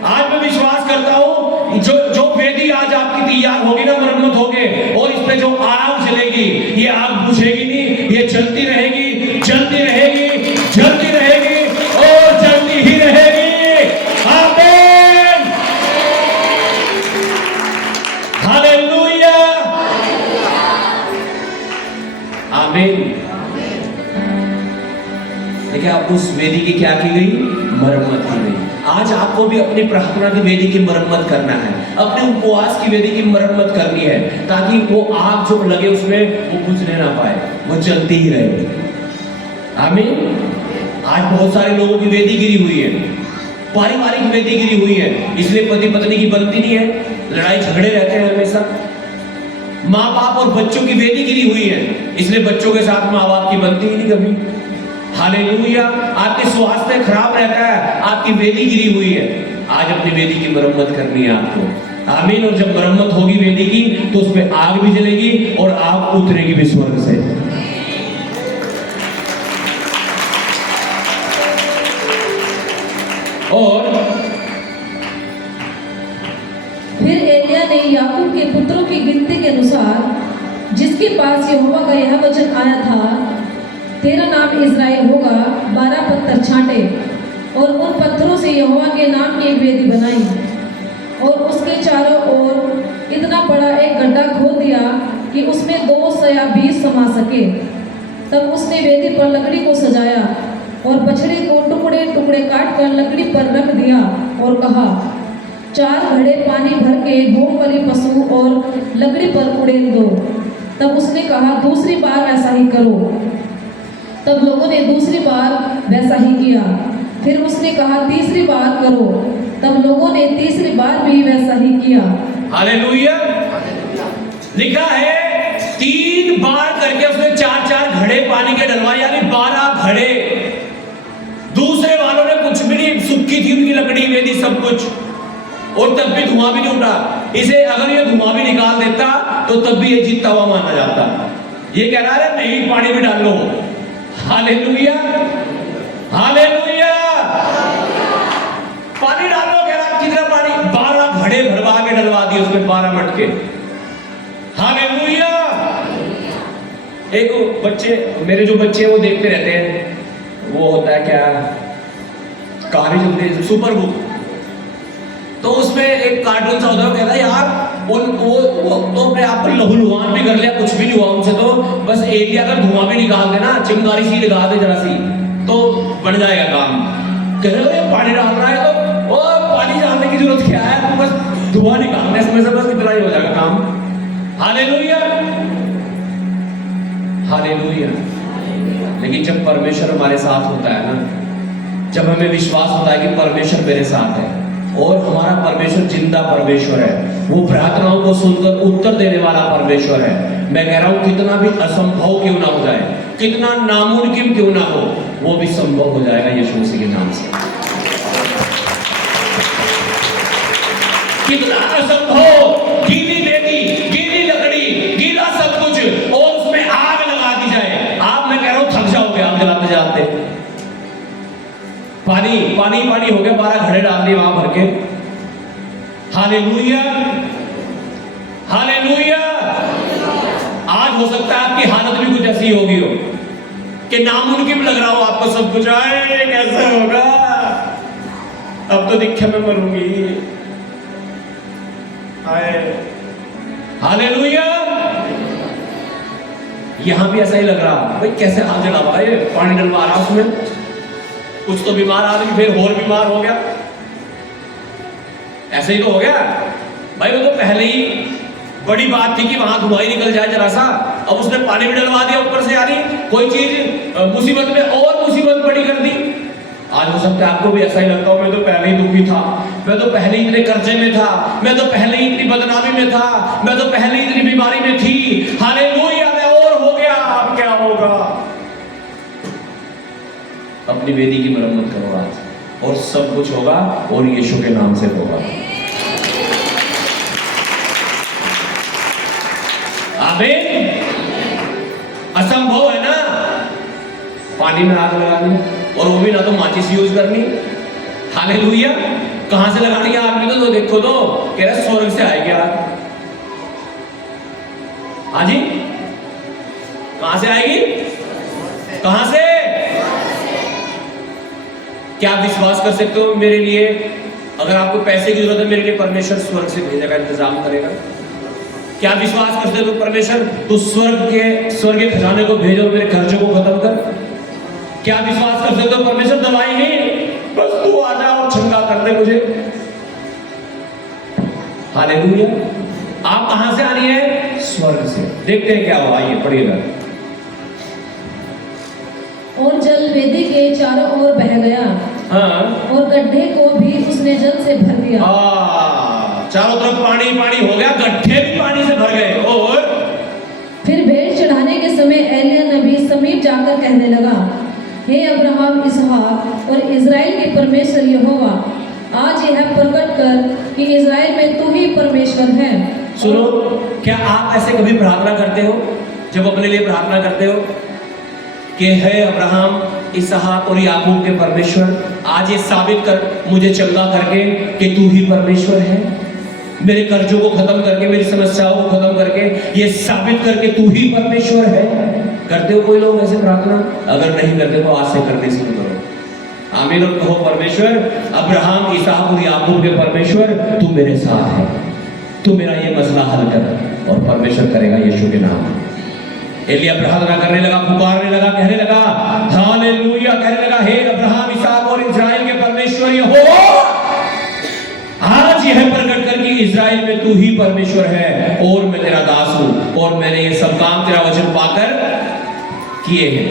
आज मैं विश्वास करता हूं जो वेदी आज आपकी तैयार होगी ना, मरम्मत होगी, और इस पे जो आग जलेगी, ये आग बुझेगी नहीं, ये जलती रहेगी, जलती रहेगी, जलती रहेगी और जलती ही रहेगी। आमीन। हालेलुया। आमीन। देखिए, आप उस वेदी की क्या की गई? मरम्मत की गई। आज आपको भी अपनी प्रार्थना की वेदी की मरम्मत करना है, अपने उपवास की वेदी की मरम्मत करनी है, ताकि वो आग जो लगे उसमें वो बुझने ना पाए, वो जलती ही रहे। आमीन। आज बहुत सारे लोगों की वेदी गिरी हुई है, पारिवारिक वेदी गिरी हुई है, इसलिए पति पत्नी की बनती नहीं है, लड़ाई झगड़े रहते हैं हमेशा। माँ बाप और बच्चों की वेदी गिरी हुई है, इसलिए बच्चों के साथ माँ बाप की बनती ही नहीं कभी। हालेलुया। आपके स्वास्थ्य खराब रहता है, आपकी वेदी गिरी हुई है। आज अपनी वेदी की मरम्मत करनी है आपको। आमीन। और जब मरम्मत होगी वेदी की तो उस पे आग भी जलेगी और आग उतरेगी भी स्वर्ग से। और फिर एलिया ने याकूब के पुत्रों की गिनती के अनुसार, जिसके पास यहोवा का यह वचन आया था, तेरा नाम इज़राइल होगा, 12 पत्थर छांटे और उन पत्थरों से यहोवा के नाम की एक वेदी बनाई और उसके चारों ओर इतना बड़ा एक गड्ढा खोद दिया कि उसमें 2 सया बीज समा सके। तब उसने वेदी पर लकड़ी को सजाया और बछड़े को टुकड़े टुकड़े काट कर लकड़ी पर रख दिया और कहा, 4 घड़े पानी भर के होम बलि पशु और लकड़ी पर उड़ेल दो। तब उसने कहा, दूसरी बार ऐसा ही करो। तब लोगों ने दूसरी बार वैसा ही किया। फिर उसने कहा, तीसरी बार करो। तब लोगों ने तीसरी बार भी वैसा ही किया। हालेलुया। लिखा है 3 बार करके उसने 4-4 घड़े पानी के डलवाए, यानी 12 घड़े। दूसरे वालों ने कुछ भी नहीं, सूखी थी उनकी लकड़ी वेदी सब कुछ, और तब भी धुआं भी नहीं उठा। इसे अगर ये धुआं भी निकाल देता तो तब भी ये जीता हुआ माना जाता। ये कह रहा है नहीं, पानी भी डाल लो। हालेलुया। हालेलुया। पानी डालो, कह रहा कितना पानी? 12 घड़े भरवा के डलवा दिए उसमें, 12 मटके। हालेलुया। एक बच्चे, मेरे जो बच्चे वो देखते रहते हैं, वो होता है क्या, कहानी चलती है सुपर बुक, तो उसमें एक कार्टून सा होता है, वो कहता है यार वो तो अपने आप पर लहूलुहान भी कर लिया, कुछ भी नहीं हुआ उनसे, तो बस एलिया अगर धुआं भी निकाल देना, चिंगारी सी लगा दे जरा सी, तो बन जाएगा काम। कह रहे हो पानी डाल रहा है तो पानी डालने की जरूरत क्या है, तो बस धुआं निकालने इसमें से बस इतना ही हो जाएगा काम। हालेलुया। हालेलुया। लेकिन जब परमेश्वर हमारे साथ होता है ना, जब हमें विश्वास होता है कि परमेश्वर मेरे साथ है और हमारा परमेश्वर जिंदा परमेश्वर है, वो प्रार्थनाओं को सुनकर उत्तर देने वाला परमेश्वर है, मैं कह रहा हूं कितना भी असंभव क्यों ना हो जाए, कितना नामुमकिन क्यों ना हो, वो भी संभव हो जाएगा यीशु मसीह के नाम से। कितना असंभव, गीली वेदी, गीली लकड़ी, गीला सब कुछ, और उसमें आग लगा दी जाए, आप मैं कह रहा हूं थक जाओगे आग जलाते जलाते। पानी पानी पानी हो गया, 12 घड़े डाल दिए वहां भर के। हालेलुया। हालेलुया। आज हो सकता है आपकी हालत भी कुछ ऐसी होगी हो कि नामुमकिन लग रहा हो आपको सब कुछ, आए कैसे होगा, अब तो दिक्कत में मरूंगी, आए हालेलुया। यहां भी ऐसा ही लग रहा, भाई कैसे हाथ जला रहा है, पानी डलवा रहा उसमें, कुछ तो बीमार आदमी फिर और बीमार हो गया, ऐसे ही तो हो गया भाई। वो तो पहले ही बड़ी बात थी कि वहां धुआं निकल जाए जरा सा, अब उसने पानी भी डलवा दिया ऊपर से, यानी कोई चीज मुसीबत में और मुसीबत बड़ी कर दी। आज हो सकता है आपको भी ऐसा ही लगता हो, मैं तो पहले ही दुखी था, मैं तो पहले ही इतने कर्जे में था, मैं तो पहले ही इतनी बदनामी में था, मैं तो पहले ही इतनी बीमारी में थी। हालेलुया, मैं और हो गया, अब क्या होगा? अपनी वेदी की मरम्मत करो आज, और सब कुछ होगा, और यीशु के नाम से होगा। आमीन। असंभव है ना पानी में आग लगानी, और वो भी ना तो माचिस यूज करनी। हालेलुया। कहां से लगानी है आग? तो देखो तो कह रहा स्वर्ग से आएगी आग। हाँ जी, कहां से आएगी? कहां से? क्या आप विश्वास कर सकते हो मेरे लिए, अगर आपको पैसे की जरूरत है, मेरे लिए परमेश्वर स्वर्ग से भेजेगा, इंतजाम करेगा? क्या विश्वास कर सकते हो परमेश्वर तू स्वर्ग के खजाने को भेजो, मेरे खर्चों को खत्म कर? क्या विश्वास कर सकते हो परमेश्वर दवाई नहीं, बस तू आ जा और चंगा कर दे मुझे? हालेलुया। आप कहां से आनी है? स्वर्ग से। देखते हैं क्या हुआ, आइए पढ़िएगा। और जल वेदी के चारों ओर बह गया, हाँ, और गड्ढे को भी उसने जल से भर दिया। चारों तरफ पानी पानी हो गया, गड्ढे भी पानी से भर गए। और फिर भेंट चढ़ाने के समय एलिय्याह नबी समीप जाकर कहने लगा, हे अब्राहम, इसहाक और इज़राइल के परमेश्वर यहोवा, आज यह प्रकट कर कि इज़राइल में तू ही परमेश्वर है। सुनो, क्या आप ऐसे कभी प्रार्थना करते हो, जब अपने लिए प्रार्थना करते हो कि हे अब्राहम, इसहाक और याकूब के परमेश्वर, आज ये साबित कर मुझे चंगा करके कि तू ही परमेश्वर है, मेरे कर्जों को खत्म करके, मेरी समस्याओं को खत्म करके ये साबित करके तू ही परमेश्वर है? करते हो कोई लोग ऐसे प्रार्थना? अगर नहीं करते तो आज से करने शुरू करो। आमीन। और कहो, परमेश्वर अब्राहम, इसहाक और याकूब के परमेश्वर, तू मेरे साथ है, तू मेरा ये मसला हल कर। और परमेश्वर करेगा यीशु के नाम। एलिय्याह प्रार्थना करने लगा, पुकारने लगा, कहने लगा हालेलुया, कहने लगा, हे अब्राहम, इसहाक और इज़राइल के परमेश्वर यहोवा, आज यह प्रकट कर कि इज़राइल में तू ही परमेश्वर है, और मैं तेरा दास हूं, और मैंने ये सब काम तेरा वचन पाकर किए हैं।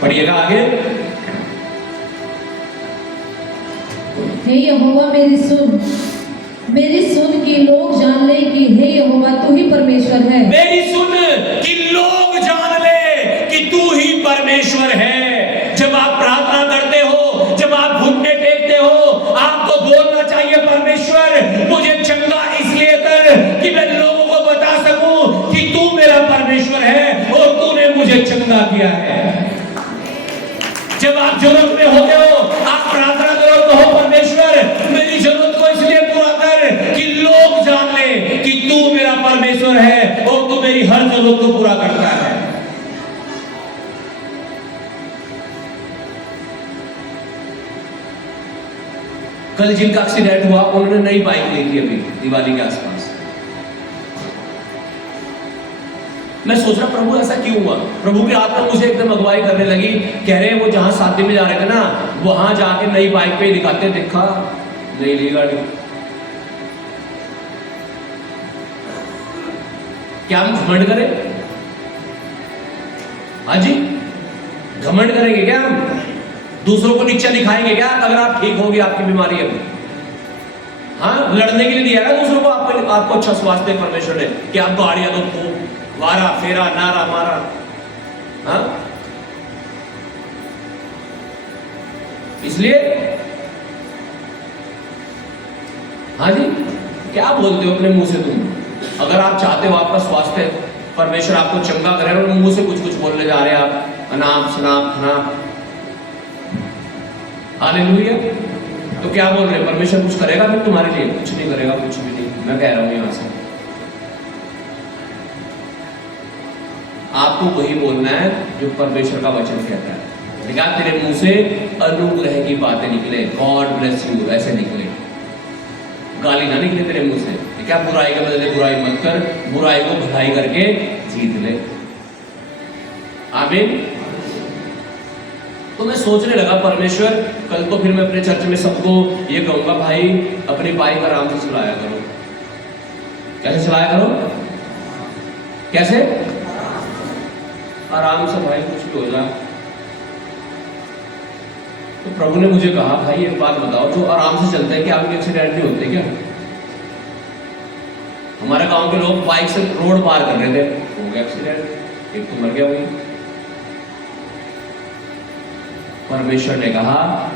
पढ़िएगा आगे। हे यहोवा, मेरी सुन कि लोग जान ले कि हे यहोवा तू ही परमेश्वर है। मेरी सुन कि लोग जान ले कि तू ही परमेश्वर है। जब आप प्रार्थना करते हो, जब आप घुटने टेकते हो, आपको बोलना चाहिए, परमेश्वर मुझे चंगा इसलिए कर कि मैं लोगों को बता सकूं कि तू मेरा परमेश्वर है और तूने मुझे चंगा किया है। जब आप जरूरत में होते हो, आप प्रार्थना करो, कहो परमेश्वर मेरी जरूरत को इसलिए पूरा कर कि लोग जान ले कि तू मेरा परमेश्वर है और तू मेरी हर जरूरत को पूरा करता है। कल जिनका एक्सीडेंट हुआ, उन्होंने नई बाइक ली थी अभी दिवाली के आसपास। मैं सोच रहा प्रभु ऐसा क्यों हुआ? प्रभु की आत्मा मुझे एकदम अगुवाई करने लगी, कह रहे हैं वो जहां शादी में जा रहे थे ना, वहां जाके नई बाइक पे दिखाते, देखा नई ली गाड़ी। क्या हम घमंड करें? हाँ जी, घमंड करेंगे क्या हम? दूसरों को नीचा दिखाएंगे क्या अगर आप ठीक होगी आपकी बीमारी है? हाँ, लड़ने के लिए दिया है दूसरों को, आपको अच्छा स्वास्थ्य परमेश्वर ने कि आप गाड़ियां दो, वारा फेरा नारा मारा। हाँ, इसलिए हाँ जी, क्या बोलते हो अपने मुंह से तुम? अगर आप चाहते हो आपका स्वास्थ्य परमेश्वर आपको चंगा करे और मुंह से कुछ कुछ बोलने जा रहे हैं आप, अनाप शनाप खनाप, हालेलुया, तो क्या बोल रहे हैं? परमेश्वर कुछ करेगा फिर तुम्हारे लिए? कुछ नहीं करेगा, कुछ भी नहीं। मैं कह रहा हूं यहां से आपको वही बोलना है जो परमेश्वर का वचन कहता है। देखा, तेरे मुंह से अनुग्रह की बातें निकले, गॉड ब्लेस यू, ऐसे निकले, गाली ना निकले तेरे मुंह से। क्या बुराई के बदले बुराई मत कर, बुराई को भलाई करके जीत ले। आमीन। तो मैं सोचने लगा परमेश्वर, कल तो फिर मैं अपने चर्च में सबको ये कहूंगा, भाई अपनी बाइक आराम से चलाया करो। कैसे चलाया करो? कैसे? आराम से भाई, कुछ भी हो जाए। तो प्रभु ने मुझे कहा, भाई एक बात बताओ, जो आराम से चलते हैं क्या उनके एक्सीडेंट नहीं होते क्या? हमारे गांव के लोग बाइक से रोड पार कर रहे थे, हो गया एक्सीडेंट, एक तो मर गया वही। परमेश्वर ने कहा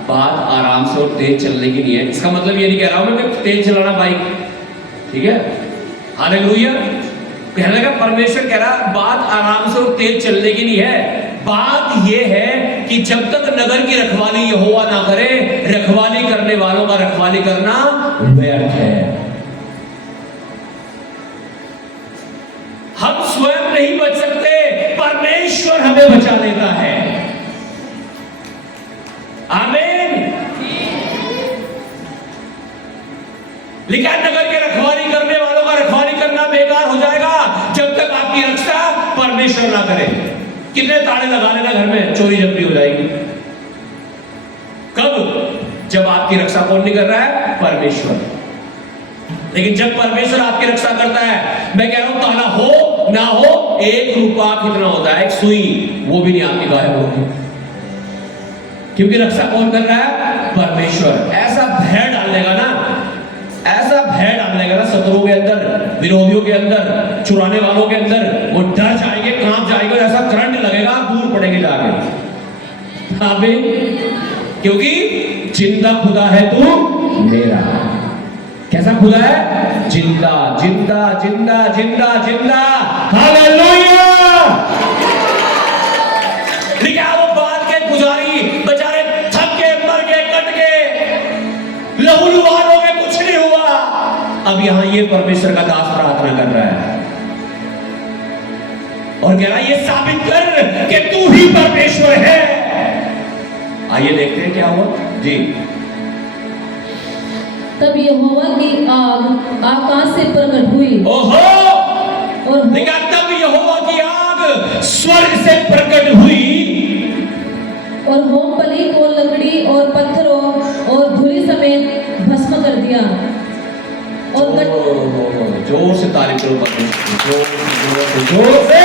बात आराम से और तेज चलने की नहीं है। इसका मतलब ये नहीं कह रहा हूं मैं कि तेज चलाना बाइक, ठीक है? हालेलुया। कहने लगा परमेश्वर कह रहा बात आराम से और तेज चलने की नहीं है, बात यह है कि जब तक नगर की रखवाली यहोवा ना करे, रखवाली करने वालों का रखवाली करना व्यर्थ है। हम स्वयं नहीं बच सकते, परमेश्वर हमें बचा लेता है। आमीन। लेकिन नगर के रखवाली करने वालों का रखवाली करना बेकार हो जाएगा जब तक आपकी रक्षा परमेश्वर ना करे। कितने ताले लगा लेना घर में, चोरी जब्ती हो जाएगी। कब? जब आपकी रक्षा कौन नहीं कर रहा है? परमेश्वर। लेकिन जब परमेश्वर आपकी रक्षा करता है, मैं कह रहा हूं ताला हो ना हो, 1 रुपया कितना होता है? एक सुई, वो भी नहीं आपकी गायब होगी, क्योंकि रक्षा कौन कर रहा है? परमेश्वर। ऐसा भय डालेगा ना, ऐसा भय डालेगा ना शत्रुओं के अंदर, विरोधियों के अंदर, चुराने वालों के अंदर, वो डर जाएंगे, कांप जाएंगे, और ऐसा करंट लगेगा, दूर पड़ेंगे जाके। आमीन। क्योंकि जिंदा खुदा है तू मेरा। कैसा खुदा है? जिंदा जिंदा जिंदा जिंदा जिंदा। हालेलुया। लेकिन वो बात के पुजारी बेचारे थक के, मर गए, कट गए, लहूलुहान हो गए, कुछ नहीं हुआ। अब यहां ये परमेश्वर का दास प्रार्थना कर रहा है और कह रहा है ये साबित कर कि तू ही परमेश्वर है। आइए देखते हैं क्या हुआ जी। तब यहोवा की आग आकाश से प्रकट हुई। ओहो। और लेकिन तब यहोवा की आग स्वर्ग से प्रकट हुई और होमबलि को लकड़ी और पत्थरों और धूलि समेत भस्म कर दिया। और जोर से तारीफ करो परमेश्वर, जोर से।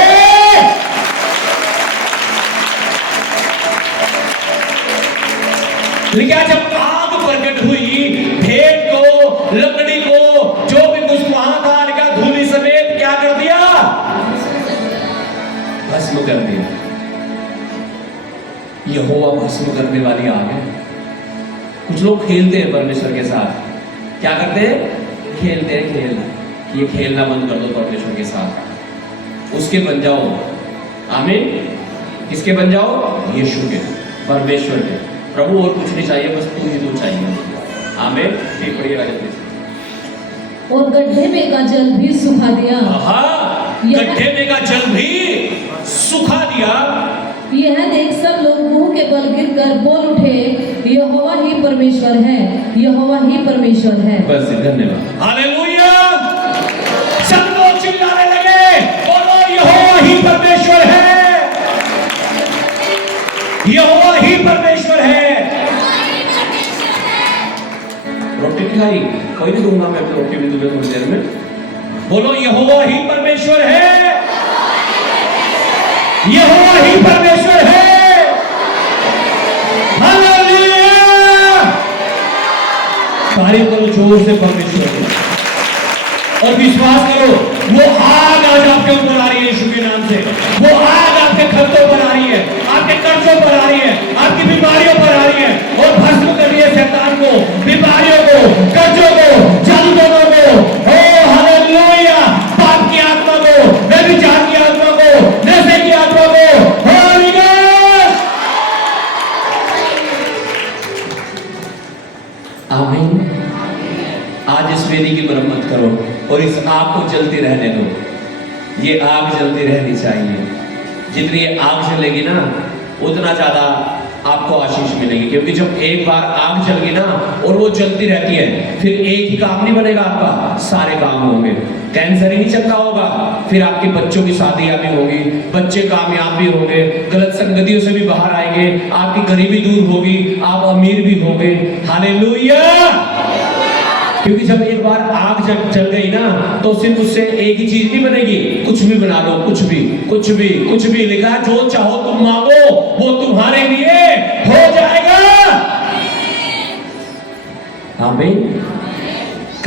लेकिन जब आग प्रकट हुई, भेंट को, लकड़ी को, जो भी कुछ वहां था, लेकिन धूलि समेत क्या कर दिया? भस्म कर दिया। यहोवा भस्म करने वाली आग है। कुछ लोग खेलते हैं परमेश्वर के साथ, क्या करते हैं? खेलते हैं खेल, कि ये खेलना बंद कर दो परमेश्वर के साथ, उसके बन जाओ। आमीन। किसके बन जाओ? यीशु के, परमेश्वर के। प्रभु और कुछ नहीं चाहिए, बस तू ही तू चाहिए। आमीन। ठीक पढ़िएगा जल्दी से। और गड्ढे में का जल भी सुखा दिया। गड्ढे में का जल भी सुखा दिया। यह देख सब लोग मुंह के बल गिरकर बोल उठे, यहोवा ही परमेश्वर है, यहोवा ही परमेश्वर है। बस धन्यवाद। हालेलुया। सब लोग चिल्लाने लगे, बोलो यहोवा ही परमेश्वर है, यहोवा ही परमेश्वर है। रोटी खाई? कोई नहीं दूंगा मैं, रोटी भी दूंगा थोड़ी देर में। बोलो यहोवा ही परमेश्वर है, यहोवा ही परमेश्वर है। हालेलुया। तारीफ करो जोर से परमेश्वर की, और विश्वास करो वो आग आज आपके ऊपर आ रही है यीशु के नाम से। वो आग आपके खतों पर आ रही है, आपके कर्जों पर आ रही है, आपकी बीमारियों पर आ रही है, और भस्म कर रही है शैतान को, बीमारियों को, कर्जों को, जादूगरों को। ओ हालेलुया। पाप की आत्मा को, व्यभिचार की आत्मा को, नशे की आत्मा को, होली गॉड। आमीन। आज इस वेदी की मरम्मत करो और इस आग को जलती रहने दो। ये आग जलती रहनी चाहिए। जितनी ये आग जलेगी ना, उतना ज्यादा आपको आशीष मिलेगी। क्योंकि जब एक बार आग जल गई ना और वो जलती रहती है, फिर एक ही काम नहीं बनेगा आपका, सारे काम होंगे। कैंसर ही नहीं चंगा होगा, फिर आपके बच्चों की शादियां भी होगी, बच्चे कामयाब भी होंगे, गलत संगतियों से भी बाहर आएंगे, आपकी गरीबी दूर होगी, आप अमीर भी होंगे। हालेलुया। क्योंकि जब एक बार आग जब चल गई ना तो सिर्फ उससे एक ही चीज नहीं बनेगी, कुछ भी बना लो, कुछ भी कुछ भी कुछ भी। लिखा है जो चाहो तुम मांगो वो तुम्हारे लिए हो जाएगा। आमीन।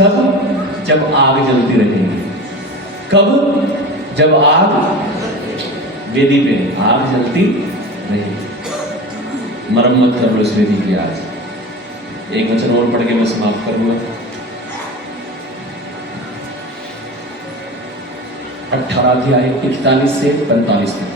कब? जब आग जलती रहेगी। कब? जब आग वेदी पे आग जलती रहेगी। मरम्मत कर लो इस वेदी की। आज एक वचन और पढ़ के मैं समाप्त करूंगा। 18 अध्याय 41 से 45 तक।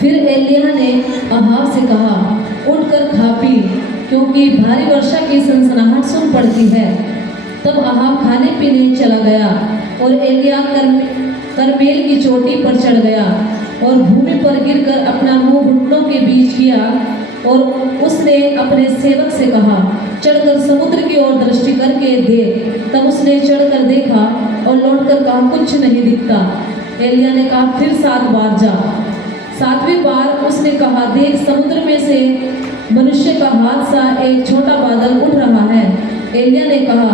फिर एलिय्याह ने अहाब से कहा, उठकर खा पी, क्योंकि भारी वर्षा की सनसनाहट सुन पड़ती है। तब अहाब खाने पीने चला गया और एलिय्याह करमेल की चोटी पर चढ़ गया और भूमि पर गिरकर अपना मुंह घुटनों के बीच किया। और उसने अपने सेवक से कहा, चढ़कर समुद्र की ओर दृष्टि करके देख। तब उसने चढ़कर देखा और लौटकर कहा, कुछ नहीं दिखता। एलिय्याह ने कहा, फिर 7 बार जा। 7वीं बार उसने कहा, देख समुद्र में से मनुष्य का हाथ सा एक छोटा बादल उठ रहा है। एलिय्याह ने कहा,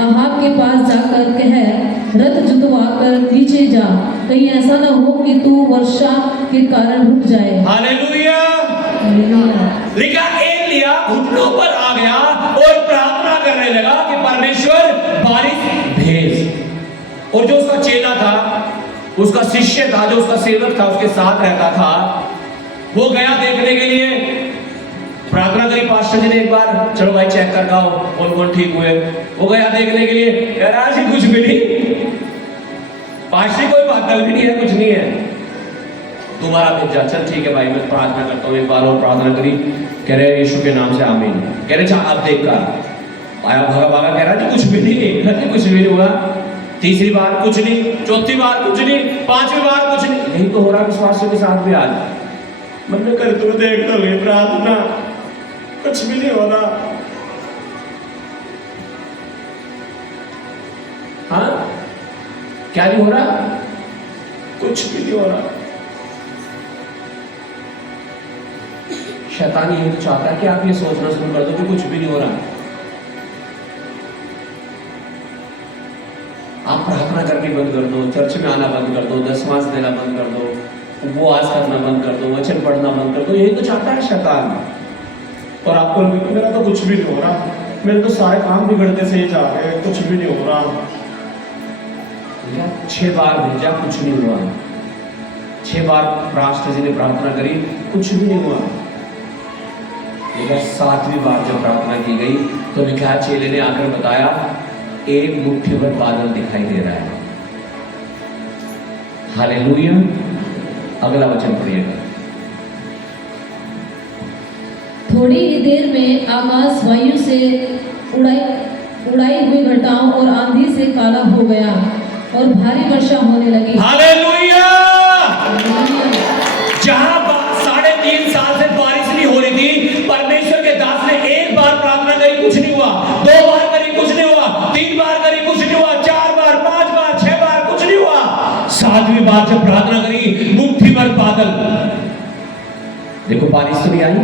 अहाब के पास जाकर कह, रथ जुतवा कर नीचे जा, कहीं ऐसा न हो कि तू वर्षा के कारण रुक जाए। हालेलुया। हालेलुया। लिखा एलिय्याह घुटनों पर आ गया और प्रार्थना करने लगा कि परमेश्वर बारिश भेज। और जो उसका चेला था, उसका शिष्य था, जो उसका सेवक था, उसके साथ रहता था, वो गया देखने के लिए। प्रार्थना करी पास्टर जी ने एक बार, चलो भाई चेक कर आओ कौन कौन ठीक हुए। वो गया देखने के लिए, कह रहा जी कुछ भी नहीं, पास्टर कोई बादल भी नहीं है, कुछ नहीं है। दोबारा भेजा, चल ठीक है भाई मैं प्रार्थना करता हूँ। एक बार और प्रार्थना करी, कह रहे यीशु के नाम से आमीन। कह रहे अच्छा अब देख कर आया, भागा भागा, कह रहा जी कुछ भी नहीं, कुछ भी नहीं हुआ। तीसरी बार कुछ नहीं, चौथी बार कुछ नहीं, 5वीं बार कुछ नहीं। यही तो हो रहा विश्वासियों के साथ भी आज। मन में कर तू देख लो ये प्रार्थना, कुछ भी नहीं हो रहा। हाँ क्या नहीं हो रहा? कुछ भी नहीं हो रहा। शैतान यही तो चाहता है कि आप ये सोचना शुरू कर दो कि कुछ भी नहीं हो रहा। आप प्रार्थना करनी बंद कर दो, चर्च में आना बंद कर दो, दशमांश देना बंद कर दो, उपवास करना बंद कर दो, वचन पढ़ना बंद कर दो। यही तो चाहता है शैतान। और आपको मेरा तो कुछ भी नहीं हो रहा, मेरे तो सारे काम बिगड़ते से ही जा रहे हैं, कुछ भी नहीं हो रहा। 6 बार भेजा, कुछ नहीं हुआ। 6 बार राष्ट्र जी ने प्रार्थना करी, कुछ भी नहीं हुआ। लेकिन 7वीं बार जब प्रार्थना की गई तो लिखा, चेले ने आकर बताया, एक मुट्ठी भर बादल दिखाई दे रहा है। हालेलुया। अगला वचन पढ़िएगा। थोड़ी ही देर में आकाश वायु से उड़ाई हुई घटाओं और आंधी से काला हो गया और भारी वर्षा होने लगी। हालेलुया। जहां 3.5 साल से बारिश नहीं हो रही थी, परमेश्वर के दास ने एक बार प्रार्थना करी, कुछ नहीं हुआ। 2 बार करी, कुछ नहीं हुआ। 3 बार करी, कुछ नहीं हुआ। 4 बार, 5 बार, 6 बार, कुछ नहीं हुआ। 7वीं बार जब प्रार्थना करी, मुट्ठी भर बादल। देखो बारिश तो नहीं आई,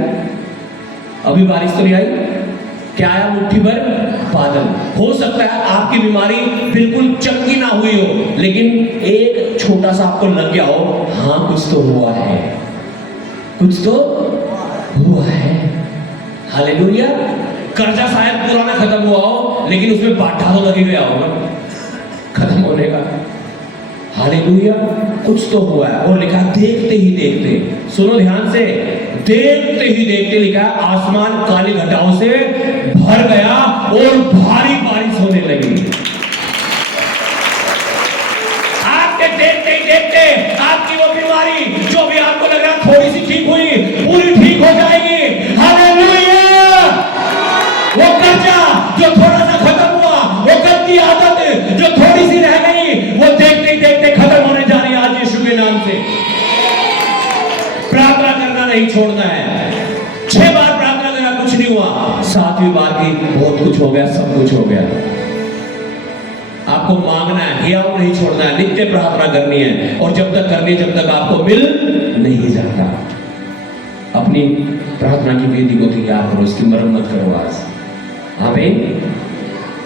अभी बारिश तो नहीं आई, क्या आया? मुट्ठी भर बादल। हो सकता है आपकी बीमारी बिल्कुल चंगी ना हुई हो, लेकिन एक छोटा सा आपको लग गया हो, हाँ कुछ तो हुआ है, कुछ तो हुआ है। हालेलुया। कर्जा शायद पूरा ना खत्म हुआ हो, लेकिन उसमें बाटा तो लग ही गया होगा खत्म होने का। हालेलुया। कुछ तो हुआ है। और लिखा देखते ही देखते, सुनो ध्यान से, देखते ही देखते लिखा आसमान काली घटाओं से भर गया और भारी बारिश होने लगी। आपके देखते ही देखते आपकी वो बीमारी जो भी आपको लग रहा थोड़ी सी ठीक हुई, पूरी ठीक हो जाएगी। हालेलुया। कर्जा जो थोड़ा सा खत्म हुआ, वो गंदी आदत जो थोड़ी सी रह गई, वो देखते ही देखते खत्म होने जा रही है आज यीशु के नाम से। प्रार्थना करना नहीं छोड़ना है। 6 बार प्रार्थना करा, कुछ नहीं हुआ, 7वीं बार की बहुत कुछ हो गया, सब कुछ हो गया। आपको मांगना है, हियाव नहीं छोड़ना है, नित्य प्रार्थना करनी है, और जब तक करनी, जब तक आपको मिल नहीं जाता। अपनी प्रार्थना की वेदी को तैयार करो, इसकी मरम्मत करो आज। आमीन,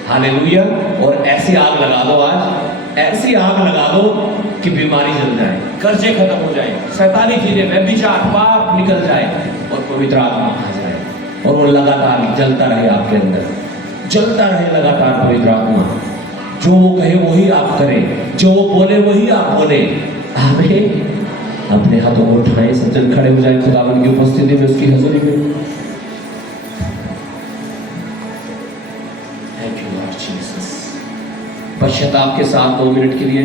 हालेलुया। और ऐसी आग लगा दो आज, ऐसी आग लगा दो कि बीमारी जल जाए, कर्जे खत्म हो जाए, शैतानी चीजें, व्यभिचार, पाप निकल जाए, और पवित्र आत्मा आ जाए, और वो लगातार जलता रहे आपके अंदर, जलता रहे लगातार पवित्र आत्मा। जो वो कहे वही आप करें, जो वो बोले वही आप बोले। आमीन। अपने हाथों को उठाएं, सज्जन खड़े हो जाए खुदावन की उपस्थिति में, उसकी हजूरी में। Thank you Lord Jesus. पश्चाताप के साथ 2 मिनट के लिए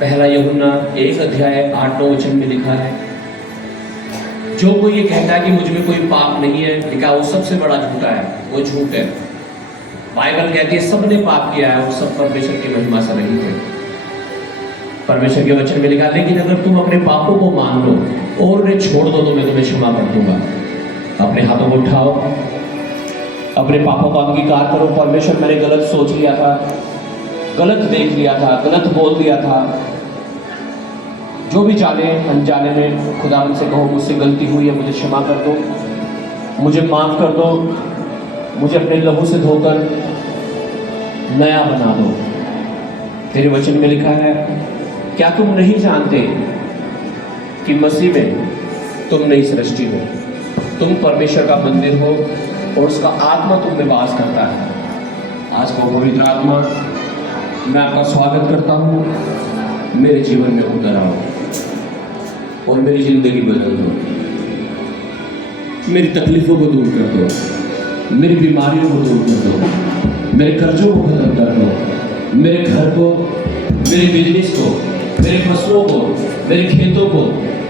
पहला यूहन्ना 1 अध्याय 8-9 वचन में लिखा है, जो कोई ये कहता है कि मुझ में कोई पाप नहीं है, लिखा वो सबसे बड़ा झूठा है, वो झूठ है। बाइबल कहती है सबने पाप किया है और सब परमेश्वर की महिमा से रहित है। परमेश्वर के वचन में लिखा, लेकिन अगर तुम अपने पापों को मान लो और उन्हें छोड़ दो तो मैं तुम्हें क्षमा कर दूंगा। अपने हाथों को उठाओ, अपने पापों का अंगीकार करो। परमेश्वर, मैंने गलत सोच लिया था, गलत देख लिया था, गलत बोल दिया था, जो भी जाने अनजाने में खुदावन से कहो मुझसे गलती हुई है, मुझे क्षमा कर दो, मुझे माफ कर दो, मुझे अपने लहू से धोकर नया बना दो। तेरे वचन में लिखा है, क्या तुम नहीं जानते कि मसीह में तुम नई सृष्टि हो, तुम परमेश्वर का मंदिर हो और उसका आत्मा तुम में वास करता है। आज को पवित्र आत्मा, मैं आपका स्वागत करता हूँ, मेरे जीवन में उतर आओ और मेरी जिंदगी बदल दो, मेरी तकलीफों को दूर कर दो, मेरी बीमारियों को दूर कर दो, मेरे कर्जों को खत्म कर दो, मेरे घर को, मेरे बिजनेस को, मेरे फसलों को, मेरे खेतों को,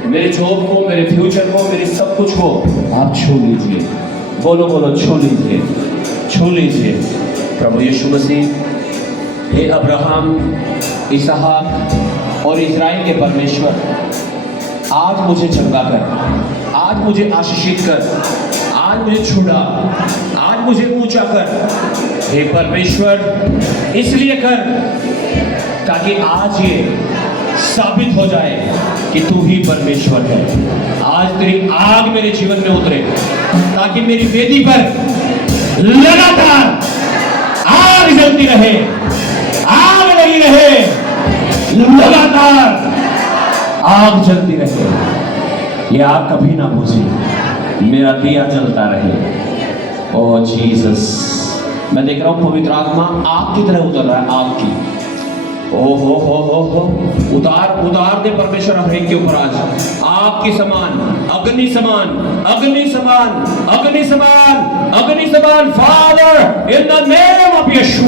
मेरे जॉब को, मेरे फ्यूचर को, मेरे सब कुछ को आप छू लीजिए। बोलो बोलो, छू लीजिए, छू लीजिए। प्रभु यीशु मसीह, हे अब्राहम, इसहाक और इज़राइल के परमेश्वर, आज मुझे चंगा कर, आज मुझे आशीषित कर, आज मुझे छुड़ा, आज मुझे ऊंचा कर। हे परमेश्वर, इसलिए कर ताकि आज ये साबित हो जाए कि तू ही परमेश्वर है। आज तेरी आग मेरे जीवन में उतरे, ताकि मेरी वेदी पर लगातार आग जलती रहे, आग लगी रहे, लगातार आग जलती रहे, ये आग कभी ना बुझे, मेरा दिया जलता रहे। ओ जीसस, मैं देख रहा हूं पवित्र आत्मा आग की तरह उतर रहा है, आग की। ओ हो, उतार उतार दे परमेश्वर हर एक के ऊपर आज, आग की समान, अग्नि समान, अग्नि समान, अग्नि समान, अग्नि समान। Father, in the name of Yeshu,